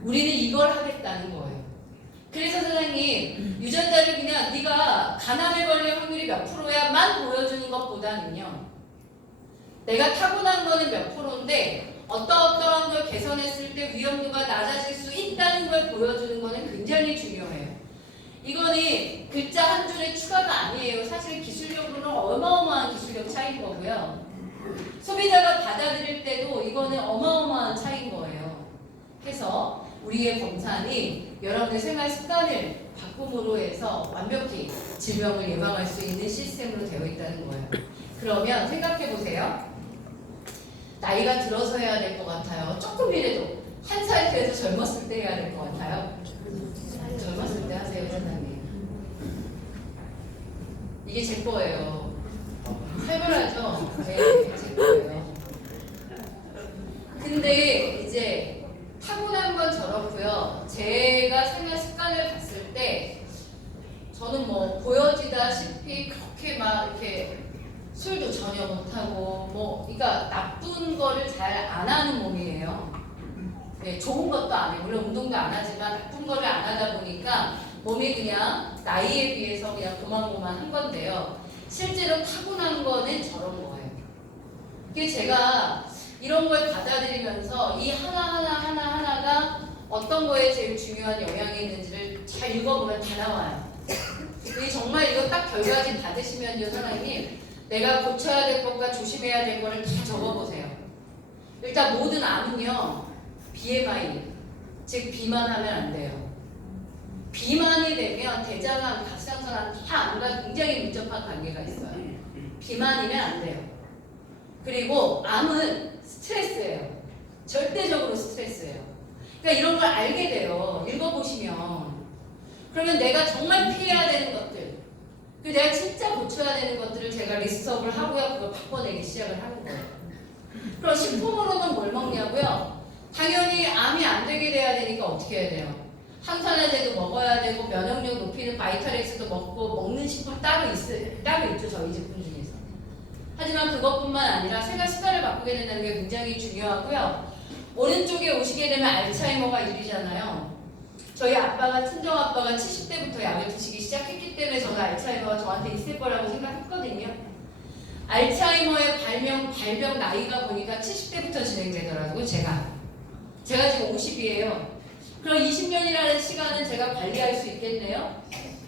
우리는 이걸 하겠다는 거예요. 그래서 사장님 유전자를 그냥 네가 간암에 걸릴 확률이 몇 프로야만 보여주는 것보다는요. 내가 타고난 거는 몇 프로인데 어떠한 걸 개선했을 때 위험도가 낮아질 수 있다는 걸 보여주는 거는 굉장히 중요해요. 이거는 글자 한 줄의 추가가 아니에요. 사실 기술력으로는 어마어마한 기술력 차이인 거고요. 소비자가 받아들일 때도 이거는 어마어마한 차이인 거예요. 그래서 우리의 검사는 여러분의 생활 습관을 바꿈으로 해서 완벽히 질병을 예방할 수 있는 시스템으로 되어 있다는 거예요. 그러면 생각해 보세요. 나이가 들어서 해야 될 것 같아요. 조금이라도 한 살 그래도 젊었을 때 해야 될 것 같아요. 젊었을 때 하세요, 사장님. 이게 제 거예요. 살벌하죠? 네, 제 거예요. 근데 이제 타고난 건 저렇고요. 제가 생활 습관을 봤을 때 저는 뭐 보여지다시피 그렇게 막 이렇게 술도 전혀 못하고 뭐 그러니까 나쁜 거를 잘 안 하는 몸이에요. 네, 좋은 것도 안 해요. 물론 운동도 안 하지만 나쁜 거를 안 하다 보니까 몸이 그냥 나이에 비해서 그냥 고만고만한 건데요. 실제로 타고난 거는 저런 거예요. 이게 제가 이런 걸 받아들이면서 이 하나가 어떤 거에 제일 중요한 영향이 있는지를 잘 읽어보면 다 나와요. 이게 정말 이거 딱 결과지 받으시면요, 사장님, 내가 고쳐야 될 것과 조심해야 될 거를 다 적어보세요. 일단 모든 암은요, BMI, 즉 비만하면 안 돼요. 비만이 되면 대장암, 갑상선암 다 암과 굉장히 밀접한 관계가 있어요. 비만이면 안 돼요. 그리고 암은 스트레스예요. 절대적으로 스트레스예요. 그러니까 이런 걸 알게 돼요. 읽어보시면. 그러면 내가 정말 피해야 되는 것들, 그리고 내가 진짜 고쳐야 되는 것들을 제가 리스트업을 하고요. 그걸 바꿔내기 시작을 하는 거예요. 그럼 식품으로는 뭘 먹냐고요? 당연히 암이 안 되게 돼야 되니까 어떻게 해야 돼요? 항산화제도 먹어야 되고 면역력 높이는 바이탈엑스도 먹고 먹는 식품 따로 있죠. 저희 제품 중에서. 하지만 그것뿐만 아니라 생활 습관을 바꾸게 된다는 게 굉장히 중요하고요. 오른쪽에 오시게 되면 알츠하이머가 1위잖아요. 저희 아빠가 친정아빠가 70대부터 약을 드시기 시작했기 때문에 저는 알츠하이머가 저한테 있을 거라고 생각했거든요. 알츠하이머의 발병 나이가 보니까 70대부터 진행되더라고요. 제가 지금 50이에요. 그럼 20년이라는 시간은 제가 관리할 수 있겠네요.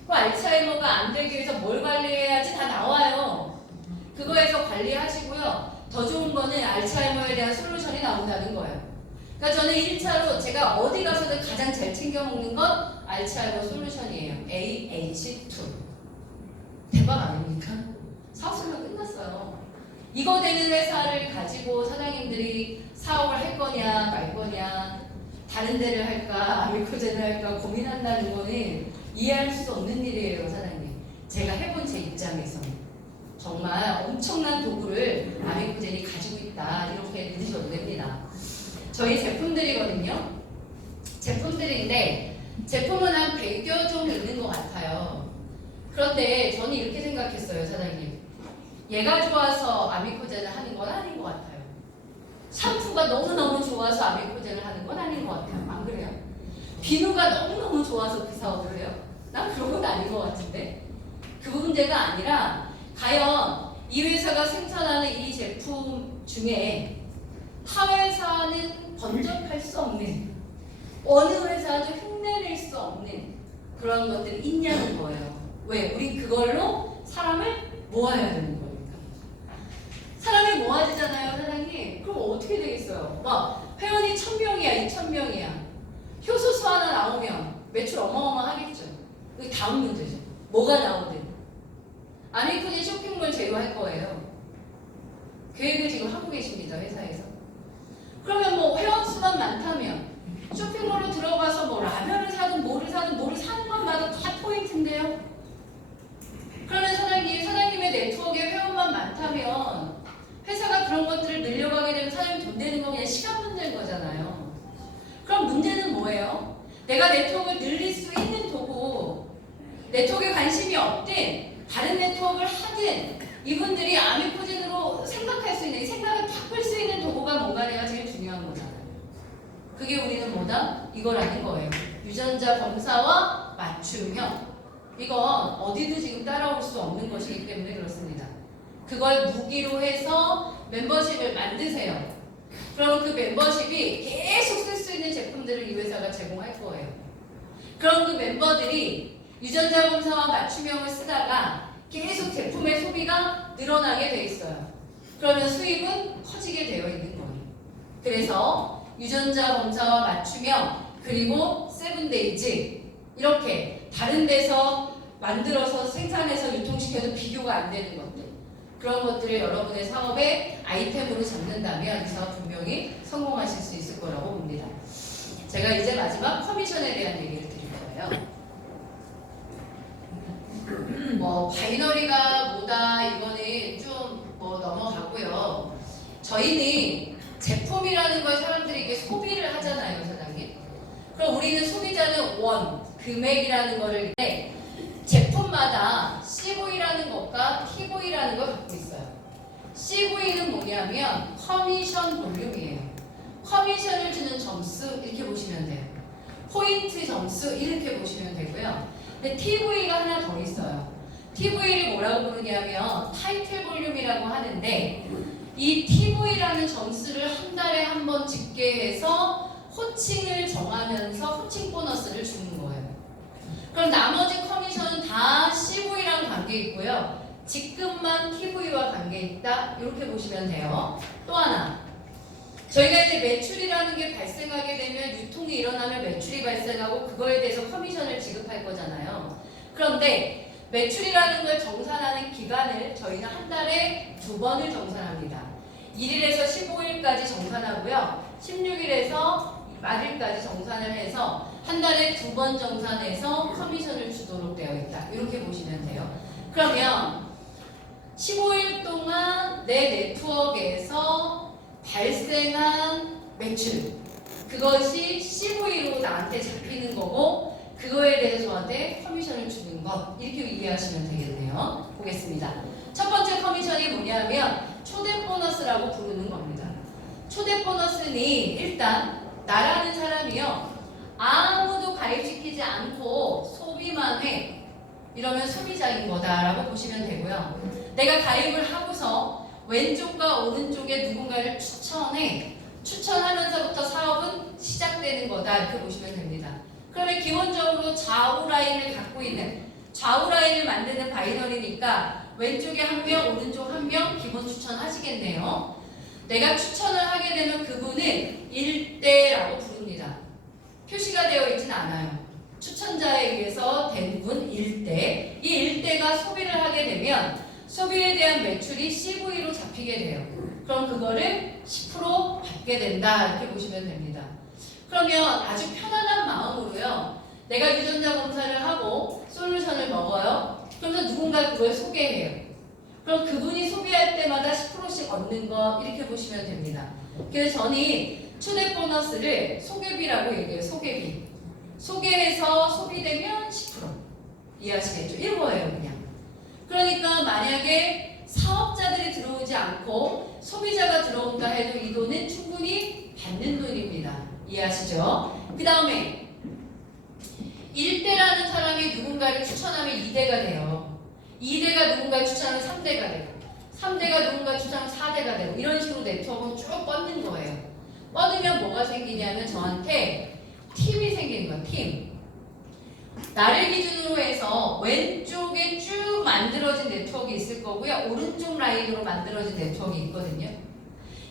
그 알츠하이머가 안 되기 위해서 뭘 관리해야지 다 나와요. 그거에서 관리하시고요. 더 좋은 거는 알츠하이머에 대한 솔루션이 나온다는 거예요. 그러니까 저는 1차로 제가 어디 가서든 가장 잘 챙겨 먹는 건 알츠하이머 솔루션이에요. AH2. 대박 아닙니까? 사업설명 끝났어요. 이거 되는 회사를 가지고 사장님들이 사업을 할 거냐 말 거냐, 다른 데를 할까 아미코젠을 할까 고민한다는 거는 이해할 수 없는 일이에요, 사장님. 제가 해본 제 입장에서 정말 엄청난 도구를 아미코젠이 가지고 있다, 이렇게 믿으셔도 됩니다. 저희 제품들이거든요. 제품들인데 제품은 한 100여 종 있는 것 같아요. 그런데 저는 이렇게 생각했어요, 사장님. 얘가 좋아서 아미코젠을 하는 건 아닌 것 같아요. 샴푸가 너무너무 좋아서 아미코젠을 하는 건 아닌 것 같아요. 안 그래요? 비누가 너무너무 좋아서 그 사업을 해요? 난 그런 건 아닌 것 같은데. 그 문제가 아니라 과연 이 회사가 생산하는 이 제품 중에 타 회사는 번쩍할 수 없는, 어느 회사도 흉내낼 수 없는 그런 것들이 있냐는 거예요. 왜? 우리 그걸로 사람을 모아야 되는 거니까. 사람이 모아지잖아요, 사장님. 그럼 어떻게 되겠어요? 막 회원이 1000명이야, 2000명이야. 효소수 하나 나오면 매출 어마어마하겠죠. 그게 다음 문제죠. 뭐가 나오든. 아미코젠 쇼핑몰 제휴할 거예요. 계획을 지금 하고 계십니다, 회사에서. 그러면 뭐 회원 수만 많다면 쇼핑몰로 들어가서 뭐 라면을 사든 뭐를 사든 뭐를 사는 것마다 다 포인트인데요. 그러면 사장님의 네트워크에 회원만 많다면 회사가 그런 것들을 늘려가게 되면 사장님 돈 되는 건 그냥 시간 문제인 거잖아요. 그럼 문제는 뭐예요? 내가 네트워크를 늘릴 수 있는 도구, 네트워크에 관심이 없든 다른 네트워크를 하든 이분들이 아미코젠으로 생각할 수 있는, 생각을 바꿀 수 있는 도구가 뭔가가 제일 중요한 거잖아요. 그게 우리는 뭐다? 이거라는 거예요. 유전자 검사와 맞춤형. 이건 어디도 지금 따라올 수 없는 것이기 때문에 그렇습니다. 그걸 무기로 해서 멤버십을 만드세요. 그럼 그 멤버십이 계속 쓸 수 있는 제품들을 이 회사가 제공할 거예요. 그럼 그 멤버들이 유전자 검사와 맞춤형을 쓰다가 계속 제품의 소비가 늘어나게 돼 있어요. 그러면 수입은 커지게 되어 있는 거예요. 그래서 유전자 검사와 맞춤형 그리고 7days 이렇게 다른 데서 만들어서 생산해서 유통시켜도 비교가 안 되는 것들, 그런 것들을 여러분의 사업의 아이템으로 잡는다면 이 사업 분명히 성공하실 수 있을 거라고 봅니다. 제가 이제 마지막 커미션에 대한 얘기를 드릴 거예요. 뭐 바이너리가 뭐다 이거는 좀 뭐 넘어가고요. 저희는 제품이라는 걸 사람들이 소비를 하잖아요, 사장님. 그럼 우리는 소비자는 원, 금액이라는 거를 제품마다 CV라는 것과 TV라는 걸 갖고 있어요. CV는 뭐냐면 커미션 볼륨이에요. 커미션을 주는 점수 이렇게 보시면 돼요. 포인트 점수 이렇게 보시면 되고요. 근데 TV가 하나 더 있어요. TV를 뭐라고 부르냐면 타이틀 볼륨이라고 하는데 이 TV라는 점수를 한 달에 한 번 집계해서 호칭을 정하면서 호칭 보너스를 주는 거예요. 그럼 나머지 커미션은 다 CV랑 관계 있고요. 직급만 TV와 관계 있다. 이렇게 보시면 돼요. 또 하나. 저희가 이제 매출이라는 게 발생하게 되면 유통이 일어나면 매출이 발생하고 그거에 대해서 커미션을 지급할 거잖아요. 그런데 매출이라는 걸 정산하는 기간을 저희는 한 달에 2번을 정산합니다. 1일에서 15일까지 정산하고요. 16일에서 말일까지 정산을 해서 한 달에 2번 정산해서 커미션을 주도록 되어 있다. 이렇게 보시면 돼요. 그러면 15일 동안 내 네트워크에서 발생한 매출, 그것이 CV로 나한테 잡히는 거고 그거에 대해서 저한테 커미션을 주는 것, 이렇게 이해하시면 되겠네요. 보겠습니다. 첫 번째 커미션이 뭐냐면 초대 보너스라고 부르는 겁니다. 초대 보너스는 일단 나라는 사람이요, 아무도 가입시키지 않고 소비만 해. 이러면 소비자인 거다라고 보시면 되고요. 내가 가입을 하고서 왼쪽과 오른쪽에 누군가를 추천해. 추천하면서부터 사업은 시작되는 거다. 이렇게 보시면 됩니다. 그러면 기본적으로 좌우 라인을 갖고 있는, 좌우 라인을 만드는 바이너리니까 왼쪽에 한 명, 오른쪽 한 명 기본 추천하시겠네요. 내가 추천을 하게 되면 그분은 일대라고 부릅니다. 표시가 되어 있진 않아요. 추천자에 의해서 된 분 일대. 이 일대가 소비를 하게 되면 소비에 대한 매출이 CV로 잡히게 돼요. 그럼 그거를 10% 받게 된다. 이렇게 보시면 됩니다. 그러면 아주 편안한 마음으로요, 내가 유전자 검사를 하고 솔루션을 먹어요. 그러면서 누군가 그걸 소개해요. 그럼 그분이 소비할 때마다 10%씩 얻는 거, 이렇게 보시면 됩니다. 그래서 저는 초대 보너스를 소개비라고 얘기해요. 소개비. 소개해서 소비되면 10%. 이해하시겠죠? 이거예요, 그냥. 그러니까 만약에 사업자들이 들어오지 않고 소비자가 들어온다 해도 이 돈은 충분히 받는 돈입니다. 이해하시죠? 그 다음에 1대라는 사람이 누군가를 추천하면 2대가 돼요. 2대가 누군가를 추천하면 3대가 되고 3대가 누군가를 추천하면 4대가 되고 이런 식으로 네트워크는 쭉 뻗는 거예요. 뻗으면 뭐가 생기냐면 저한테 팀이 생기는 거예요. 팀. 나를 기준으로 해서 왼쪽에 쭉 만들어진 네트워크 있을 거고요. 오른쪽 라인으로 만들어진 네트워크 있거든요.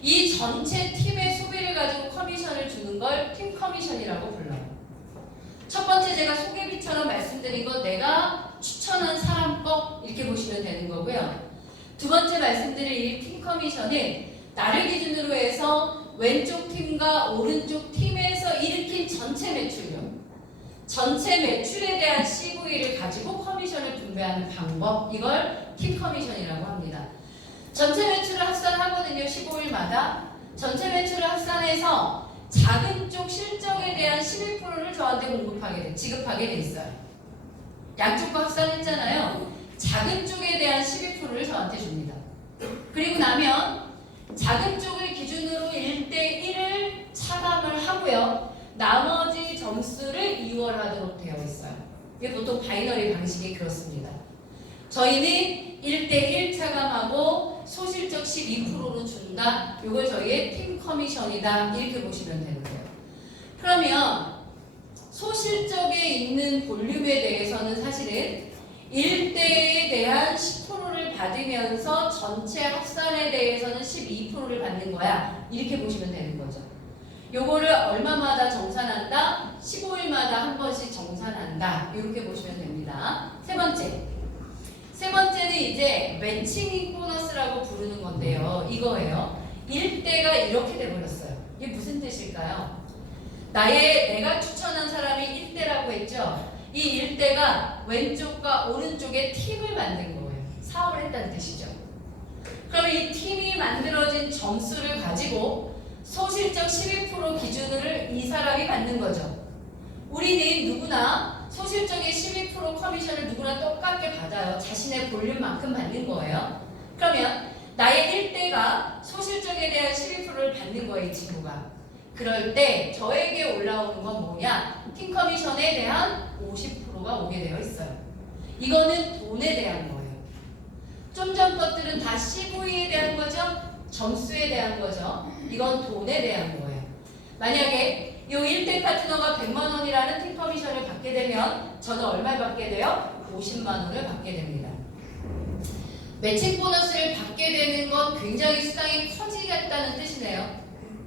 이 전체 팀의 소비를 가지고 커미션을 주는 걸 팀 커미션이라고 불러요. 첫 번째 제가 소개비처럼 말씀드린 건 내가 추천한 사람 거, 이렇게 보시면 되는 거고요. 두 번째 말씀드릴 이 팀 커미션은 나를 기준으로 해서 왼쪽 팀과 오른쪽 팀에서 일으킨 전체 매출요. 전체 매출에 대한 CV를 가지고 커미션을 분배하는 방법, 이걸 팀 커미션이라고 합니다. 전체 매출을 합산하거든요. 15일마다. 전체 매출을 합산해서 작은 쪽 실적에 대한 11%를 저한테 지급하게 돼 있어요. 양쪽과 합산했잖아요. 작은 쪽에 대한 12%를 저한테 줍니다. 그리고 나면 작은 쪽을 기준으로 1대1을 차감을 하고요. 나머지 점수를 이월하도록 되어 있어요. 이게 보통 바이너리 방식이 그렇습니다. 저희는 1대1 차감하고 소실적 12%로 준다. 이걸 저희의 팀 커미션이다. 이렇게 보시면 되는 거예요. 그러면 소실적에 있는 볼륨에 대해서는 사실은 1대에 대한 10%를 받으면서 전체 합산에 대해서는 12%를 받는 거야. 이렇게 보시면 되는 거죠. 요거를 얼마마다 정산한다? 15일마다 한 번씩 정산한다. 이렇게 보시면 됩니다. 세 번째는 이제 매칭 보너스라고 부르는 건데요. 이거예요. 일대가 이렇게 돼버렸어요. 이게 무슨 뜻일까요? 내가 추천한 사람이 일대라고 했죠. 이 일대가 왼쪽과 오른쪽에 팀을 만든 거예요. 사업을 했다는 뜻이죠. 그러면 이 팀이 만들어진 점수를 가지고 소실적 12% 기준을 이 사람이 받는 거죠. 우리는 누구나 소실적인 12% 커미션을 누구나 똑같게 받아요. 자신의 볼륨만큼 받는 거예요. 그러면 나의 1대가 소실적에 대한 12%를 받는 거예요, 이 친구가. 그럴 때 저에게 올라오는 건 뭐냐? 팀 커미션에 대한 50%가 오게 되어 있어요. 이거는 돈에 대한 거예요. 좀 전 것들은 다 CV에 대한 거죠? 점수에 대한 거죠? 이건 돈에 대한 거예요. 만약에 이 1대 파트너가 100만 원이라는 팀 커미션을 받게 되면 저는 얼마를 받게 돼요? 50만 원을 받게 됩니다. 매칭 보너스를 받게 되는 건 굉장히 수당이 커지겠다는 뜻이네요.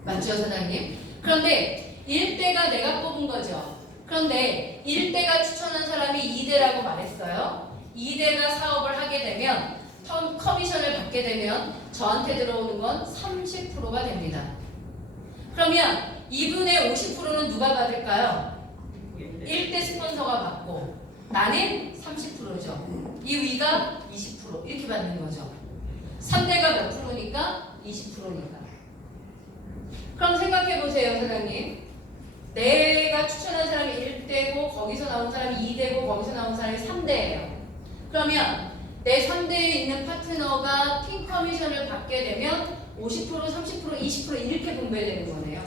맞죠, 사장님? 그런데 1대가 내가 뽑은 거죠. 그런데 1대가 추천한 사람이 2대라고 말했어요. 2대가 사업을 하게 되면 커미션을 받게 되면 저한테 들어오는 건 30%가 됩니다. 그러면 2분의 50%는 누가 받을까요? 1대 스폰서가 받고 나는 30%죠. 이 위가 20% 이렇게 받는 거죠. 3대가 몇 프로니까? 20%니까. 그럼 생각해보세요, 사장님. 내가 추천한 사람이 1대고 거기서 나온 사람이 2대고 거기서 나온 사람이 3대예요. 그러면 내 3대에 있는 파트너가 팀 커미션을 받게 되면 50%, 30%, 20% 이렇게 분배되는 거네요.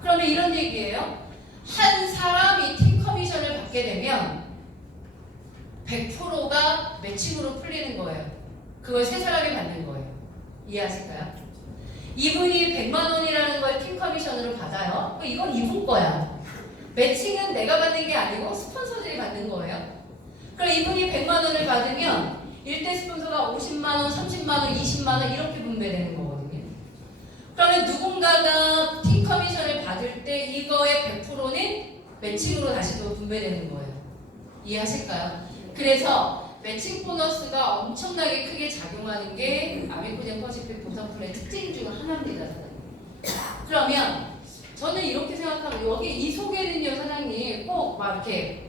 그러면 이런 얘기예요. 한 사람이 팀 커미션을 받게 되면 100%가 매칭으로 풀리는 거예요. 그걸 세 사람이 받는 거예요. 이해하실까요? 이분이 100만 원이라는 걸 팀 커미션으로 받아요. 이건 이분 거야. 매칭은 내가 받는 게 아니고 스폰서들이 받는 거예요. 그럼 이분이 100만 원을 받으면 1대 스폰서가 50만 원, 30만 원, 20만 원 이렇게 분배되는 거거든요. 그러면 누군가가 팀 커미션을 받을 때 이거의 100%는 매칭으로 다시 또 분배되는 거예요. 이해하실까요? 그래서 매칭 보너스가 엄청나게 크게 작용하는 게 아메코젠 퍼시픽 보상 플랜 특징 중 하나입니다, 사장님. 그러면 저는 이렇게 생각하면 여기 이 속에는요, 사장님 꼭 막 이렇게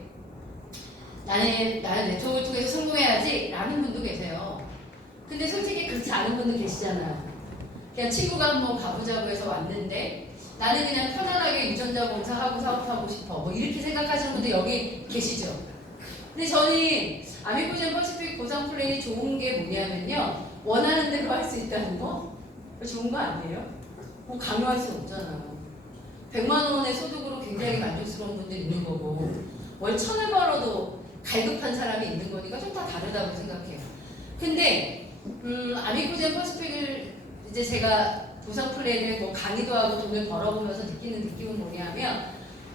나는 네트워크를 통해서 성공해야지 라는 분도 계세요. 근데 솔직히 그렇지 않은 분도 계시잖아요. 그냥 친구가 한번 가보자고 해서 왔는데 나는 그냥 편안하게 유전자 검사하고 사업하고 싶어 뭐 이렇게 생각하시는 분들 여기 계시죠. 근데 저는 아메코젠 퍼시픽 보상 플랜이 좋은 게 뭐냐면요, 원하는 대로 할 수 있다는 거 좋은 거 아니에요? 뭐 강요할 수 없잖아요. 100만 원의 소득으로 굉장히 만족스러운 분들 있는 거고 월 1000을 벌어도 갈급한 사람이 있는 거니까 좀 다 다르다고 생각해요. 근데 아메코젠 퍼시픽을 이제 제가 보상 플랜을 뭐 강의도 하고 돈을 벌어보면서 느끼는 느낌은 뭐냐면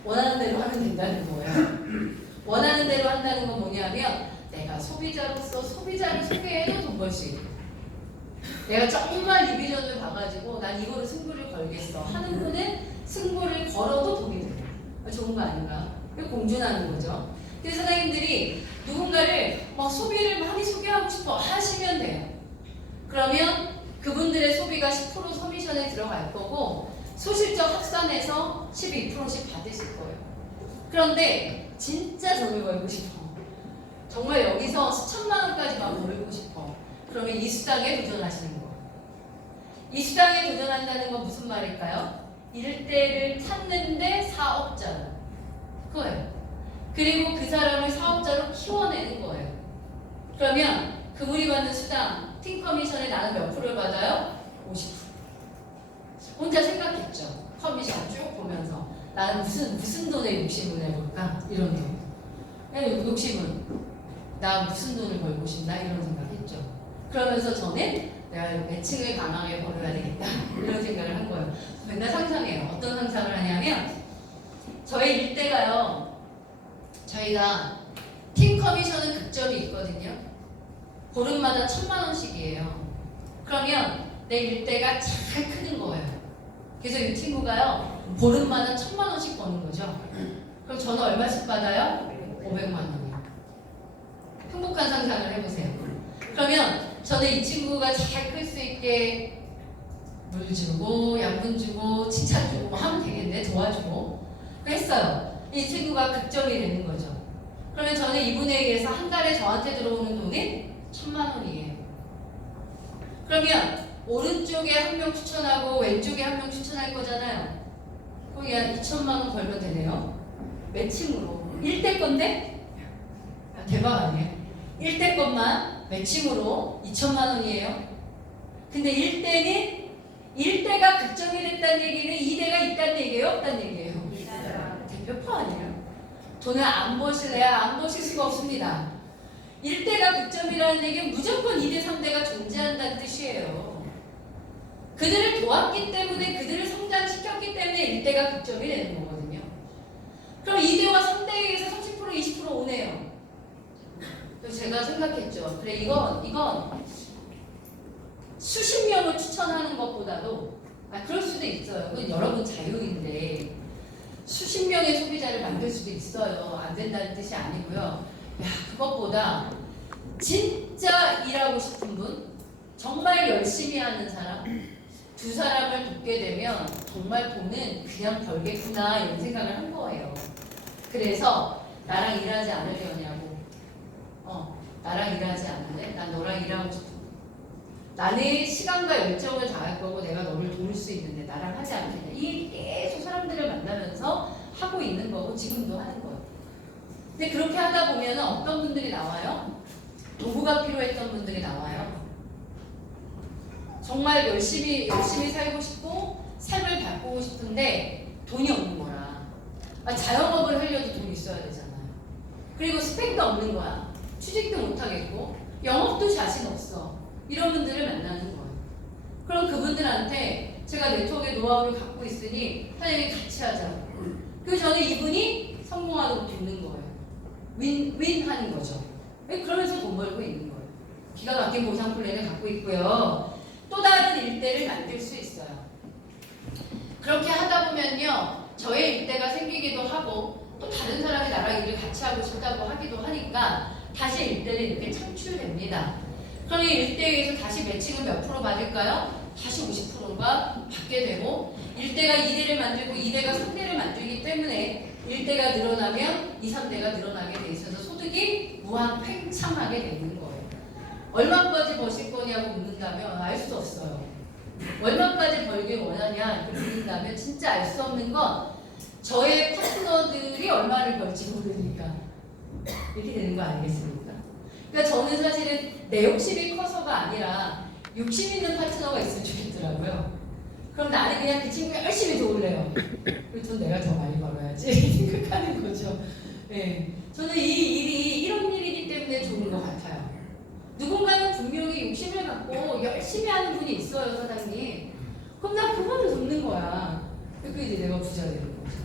원하는 대로 하면 된다는 거예요. 원하는 대로 한다는 건 뭐냐면 내가 소비자로서 소비자를 소개해도 돈 벌 수 있고 내가 정말 리비전을 봐가지고 난 이거를 승부를 걸겠어 하는 분은 승부를 걸어도 돈이 돼요. 좋은 거 아닌가? 이거 공존하는 거죠. 그래서 사장님들이 누군가를 막 소비를 많이 소개하고 싶어 하시면 돼요. 그러면 그분들의 소비가 10% 커미션에 들어갈 거고 소실적 합산해서 12%씩 받으실 거예요. 그런데 진짜 돈을 벌고 싶어. 정말 여기서 수천만 원까지만 벌고 싶어. 그러면 이 수당에 도전하시는 거예요. 이 수당에 도전한다는 건 무슨 말일까요? 일대를 찾는데 사업자로. 그거예요. 그리고 그 사람을 사업자로 키워내는 거예요. 그러면 그분이 받는 수당, 팀 커미션에 나는 몇 프로를 받아요? 50%. 혼자 생각했죠. 커미션 쭉 보면서 나는 무슨 돈에 욕심을 내볼까? 이런 돈. 욕심은 나 무슨 돈을 벌고 싶나? 이런 생각했죠. 그러면서 저는 내가 매칭을 강하게 벌어야 되겠다. 이런 생각을 한 거예요. 맨날 상상해요. 어떤 상상을 하냐면 저희 일대가요. 저희가 팀 커미션은 극점이 있거든요. 보름마다 1000만 원씩이에요. 그러면 내 일대가 잘 크는 거예요. 그래서 이 친구가요. 보름마다 1,000만 원씩 버는 거죠. 그럼 저는 얼마씩 받아요? 500만 원이요. 행복한 상상을 해보세요. 그러면 저는 이 친구가 잘 클 수 있게 물 주고 양분 주고 칭찬 주고 뭐 하면 되겠네. 도와주고 했어요. 이 친구가 극점이 되는 거죠. 그러면 저는 이분에 의해서 한 달에 저한테 들어오는 돈이 1,000만 원이에요. 그러면 오른쪽에 한 명 추천하고 왼쪽에 한 명 추천할 거잖아요. 거기 한 2천만 원 벌면 되네요. 매칭으로 1대 건데? 대박 아니에요? 1대 것만 매칭으로 2천만 원이에요. 근데 1대가 극점이 됐다는 얘기는 2대가 있다는 얘기예요? 없다는 얘기예요? 대표표 아니에요? 돈을 안 버실래야 안 버실 수가 없습니다. 1대가 극점이라는 얘기는 무조건 2대, 3대가 존재한다는 뜻이에요. 그들을 도왔기 때문에 그들을 성장시켰기 때문에 1대가 극점이 되는 거거든요. 그럼 2대와 3대에 의해서 30% 20% 오네요. 그래서 제가 생각했죠. 그래 이건 수십 명을 추천하는 것보다도 그럴 수도 있어요. 그건 여러분 자유인데 수십 명의 소비자를 만들 수도 있어요. 안 된다는 뜻이 아니고요. 그것보다 진짜 일하고 싶은 분, 정말 열심히 하는 사람, 두 사람을 돕게 되면 정말 돈은 그냥 벌겠구나 이런 생각을 한 거예요. 그래서 나랑 일하지 않으려냐고. 나랑 일하지 않을래? 난 너랑 일하고 싶어. 나는 시간과 열정을 다할 거고 내가 너를 도울 수 있는데 나랑 하지 않겠냐. 이 계속 사람들을 만나면서 하고 있는 거고 지금도 하는 거예요. 근데 그렇게 하다 보면 어떤 분들이 나와요? 도구가 필요했던 분들이 나와요. 정말 열심히 살고 싶고 삶을 바꾸고 싶은데 돈이 없는 거라. 자영업을 하려도 돈이 있어야 되잖아요. 그리고 스펙도 없는 거야. 취직도 못하겠고 영업도 자신 없어. 이런 분들을 만나는 거예요. 그럼 그분들한테 제가 네트워크의 노하우를 갖고 있으니 사장님이 같이 하자고. 그래서 저는 이분이 성공하도록 돕는 거예요. 윈 하는 거죠. 그러면서 돈 벌고 있는 거예요. 기가 막힌 보상 플랜을 갖고 있고요. 또 다른 일대를 만들 수 있어요. 그렇게 하다 보면요. 저의 일대가 생기기도 하고 또 다른 사람이 나랑 일을 같이 하고 싶다고 하기도 하니까 다시 일대를 이렇게 창출됩니다. 그러니 일대에서 다시 매칭은 몇 프로 받을까요? 다시 50%가 받게 되고 1대가 2대를 만들고 2대가 3대를 만들기 때문에 1대가 늘어나면 2, 3대가 늘어나게 돼 있어서 소득이 무한 팽창하게 되는 거예요. 얼마까지 버실 거냐고 묻는다면 알 수 없어요. 얼마까지 벌길 원하냐 이렇게 묻는다면 진짜 알 수 없는 건 저의 파트너들이 얼마를 벌지 모르니까 이렇게 되는 거 아니겠습니까? 그러니까 저는 사실은 내 욕심이 커서가 아니라 욕심 있는 파트너가 있으면 좋겠더라고요. 그럼 나는 그냥 그 친구가 열심히 도울래요. 그리고 돈 내가 더 많이 벌어야지 생각하는 거죠. 네. 저는 이 일이 이런 일이기 때문에 좋은 것 같아요. 누군가는 분명히 욕심을 갖고 열심히 하는 분이 있어요, 사장님. 그럼 나 그거를 돕는 거야. 그리고 이제 내가 부자가 되는 거죠.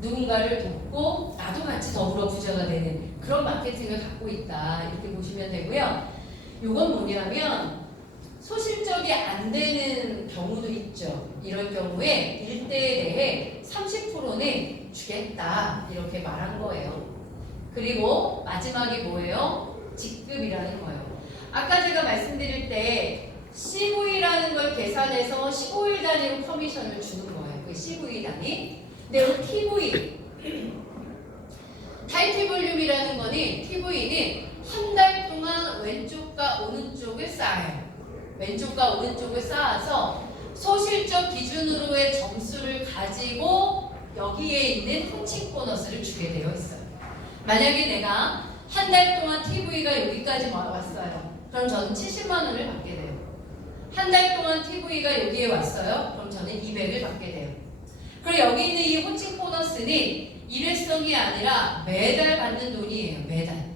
누군가를 돕고 나도 같이 더불어 부자가 되는 그런 마케팅을 갖고 있다. 이렇게 보시면 되고요. 이건 뭐냐면 소실적이 안 되는 경우도 있죠. 이런 경우에 일대에 대해 30%는 주겠다. 이렇게 말한 거예요. 그리고 마지막이 뭐예요? 직급이라는 거예요. 아까 제가 말씀드릴 때 CV라는 걸 계산해서 15일 단위로 커미션을 주는 거예요. 그 CV 단위. 근데 이 TV, 타이틀 볼륨이라는 거는 TV는 한 달 동안 왼쪽과 오른쪽을 쌓아요. 왼쪽과 오른쪽을 쌓아서 소실적 기준으로의 점수를 가지고 여기에 있는 훔친 보너스를 주게 되어 있어요. 만약에 내가 한 달 동안 TV가 여기까지 왔어요. 그럼 저는 70만 원을 받게 돼요. 한 달 동안 TV가 여기에 왔어요. 그럼 저는 200을 받게 돼요. 그리고 여기 있는 이 훔친 보너스는 일회성이 아니라 매달 받는 돈이에요. 매달.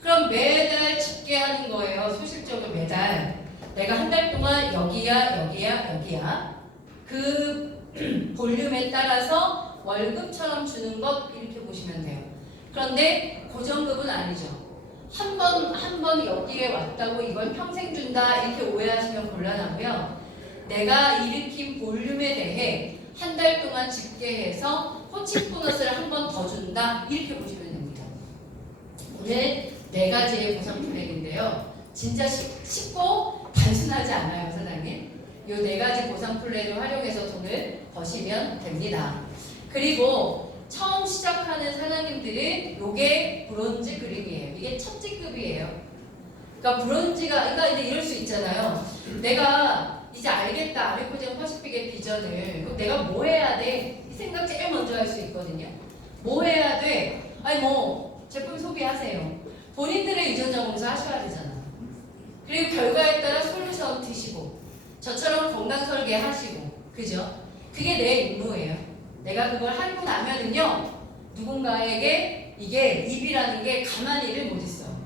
그럼 매달 집계하는 거예요. 소실적으로 매달. 내가 한 달 동안 여기야. 그 볼륨에 따라서 월급처럼 주는 것 이렇게 보시면 돼요. 그런데 고정급은 아니죠. 한 번 여기에 왔다고 이걸 평생 준다 이렇게 오해하시면 곤란하고요. 내가 일으킨 볼륨에 대해 한 달 동안 집계해서 코칭 보너스를 한 번 더 준다. 이렇게 보시면 됩니다. 오늘 4가지의 보상 플랜인데요. 진짜 쉽고 단순하지 않아요, 사장님. 이 4가지 보상 플랜을 활용해서 돈을 버시면 됩니다. 그리고 처음 시작하는 사장님들은 이게 브론즈 그림이에요. 이게 첫 직급이에요. 그러니까 브론즈가, 그러니까 이제 이럴 수 있잖아요. 내가 이제 알겠다. 아미코젠 퍼시픽의 비전을. 그럼 내가 뭐 해야 돼? 이 생각 제일 먼저 할 수 있거든요. 뭐 해야 돼? 아니 뭐 제품 소비하세요. 본인들의 유전자 검사 하셔야 되잖아. 그리고 결과에 따라 솔루션 드시고 저처럼 건강 설계 하시고, 그죠? 그게 내 임무예요. 내가 그걸 하고 나면은요, 누군가에게 이게 입이라는 게 가만히 일을 못 있어요.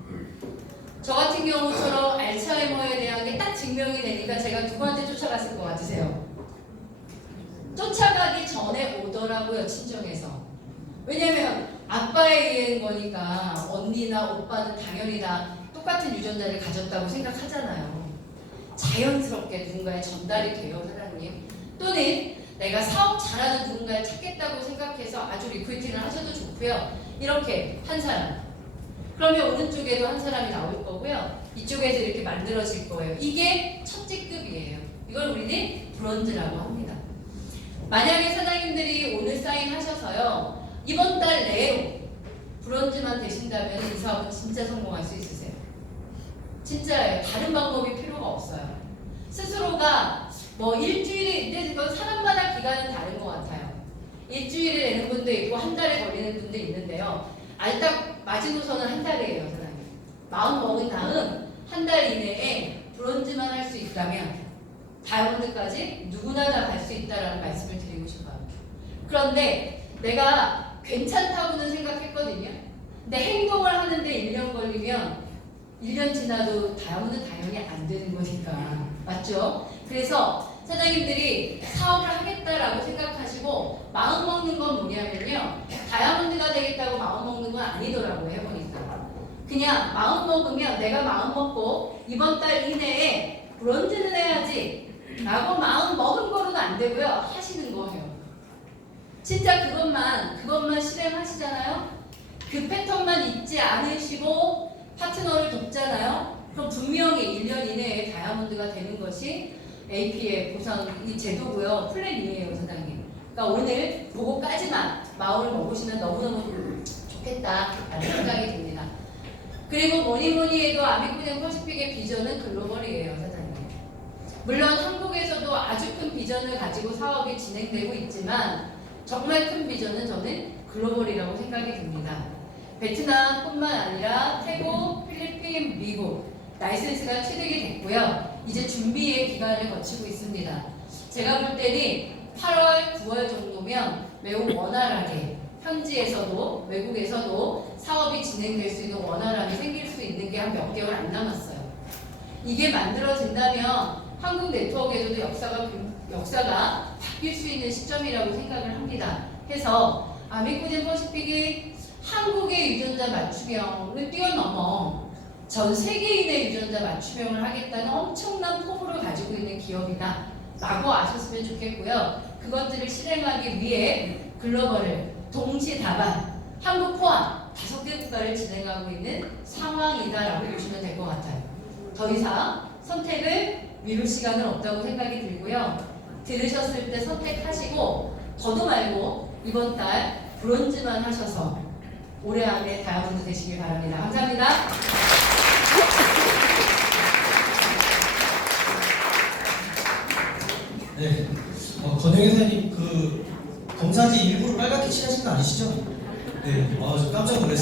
저 같은 경우처럼 알츠하이머에 대한 게 딱 증명이 되니까 제가 누구한테 쫓아갔을 것 같으세요? 쫓아가기 전에 오더라고요, 친정에서. 왜냐면 아빠에 의한 거니까 언니나 오빠는 당연히 다 똑같은 유전자를 가졌다고 생각하잖아요. 자연스럽게 누군가에 전달이 돼요, 사장님. 또는 내가 사업 잘하는 누군가를 찾겠다고 생각해서 아주 리크루팅을 하셔도 좋고요. 이렇게 한 사람. 그러면 오른쪽에도 한 사람이 나올 거고요. 이쪽에서 이렇게 만들어질 거예요. 이게 첫 직급이에요. 이걸 우리는 브론즈라고 합니다. 만약에 사장님들이 오늘 사인하셔서요, 이번 달 내로 브론즈만 되신다면 이 사업은 진짜 성공할 수 있으세요. 진짜예요. 다른 방법이 필요가 없어요. 스스로가 뭐 일주일에, 근데 그건 사람마다 기간은 다른 것 같아요. 일주일에 내는 분도 있고 한 달에 걸리는 분도 있는데요. 알딱 마지노선은 한 달이에요, 사장님. 마음 먹은 다음 한 달 이내에 브론즈만 할 수 있다면 다이아몬드까지 누구나 다 갈 수 있다라는 말씀을 드리고 싶어요. 그런데 내가 괜찮다고는 생각했거든요. 근데 행동을 하는데 1년 걸리면 1년 지나도 다이아몬드 당연히 안 되는 거니까. 맞죠? 그래서 사장님들이 사업을 하겠다라고 생각하시고 마음 먹는 건 뭐냐면요, 다이아몬드가 되겠다고 마음 먹는 건 아니더라고요. 해보니까 그냥 마음 먹으면 내가 마음 먹고 이번 달 이내에 브론즈는 해야지 라고 마음 먹은 거로는 안 되고요, 하시는 거예요. 진짜 그것만 실행하시잖아요. 그 패턴만 잊지 않으시고 파트너를 돕잖아요. 그럼 분명히 1년 이내에 다이아몬드가 되는 것이 AP의 보상 이 제도고요. 플랜이에요, 사장님. 그러니까 오늘 그거까지만 마음을 먹으시면 너무너무 좋겠다라는 생각이 듭니다. 그리고 뭐니 해도 아미코젠 퍼시픽의 비전은 글로벌이에요, 사장님. 물론 한국에서도 아주 큰 비전을 가지고 사업이 진행되고 있지만 정말 큰 비전은 저는 글로벌이라고 생각이 듭니다. 베트남뿐만 아니라 태국, 필리핀, 미국 라이센스가 취득이 됐고요. 이제 준비의 기간을 거치고 있습니다. 제가 볼 때는 8월, 9월 정도면 매우 원활하게 현지에서도 외국에서도 사업이 진행될 수 있는 원활함이 생길 수 있는 게 한 몇 개월 안 남았어요. 이게 만들어진다면 한국 네트워크에서도 역사가 바뀔 수 있는 시점이라고 생각을 합니다. 해서 아미코젠 퍼시픽이 한국의 유전자 맞춤형을 뛰어넘어 전 세계인의 유전자 맞춤형을 하겠다는 엄청난 포부를 가지고 있는 기업이다 라고 아셨으면 좋겠고요. 그것들을 실행하기 위해 글로벌을 동시다반 한국 포함 5개 국가를 진행하고 있는 상황이다라고 보시면 될 것 같아요. 더 이상 선택을 미룰 시간은 없다고 생각이 들고요. 들으셨을 때 선택하시고 더도 말고 이번 달 브론즈만 하셔서 올해 안에 다이아몬드 되시길 바랍니다. 감사합니다. 네, 권영 회사님 그 검사지 일부러 빨갛게 칠하신 거 아니시죠? 네, 저 깜짝 놀랐습니다.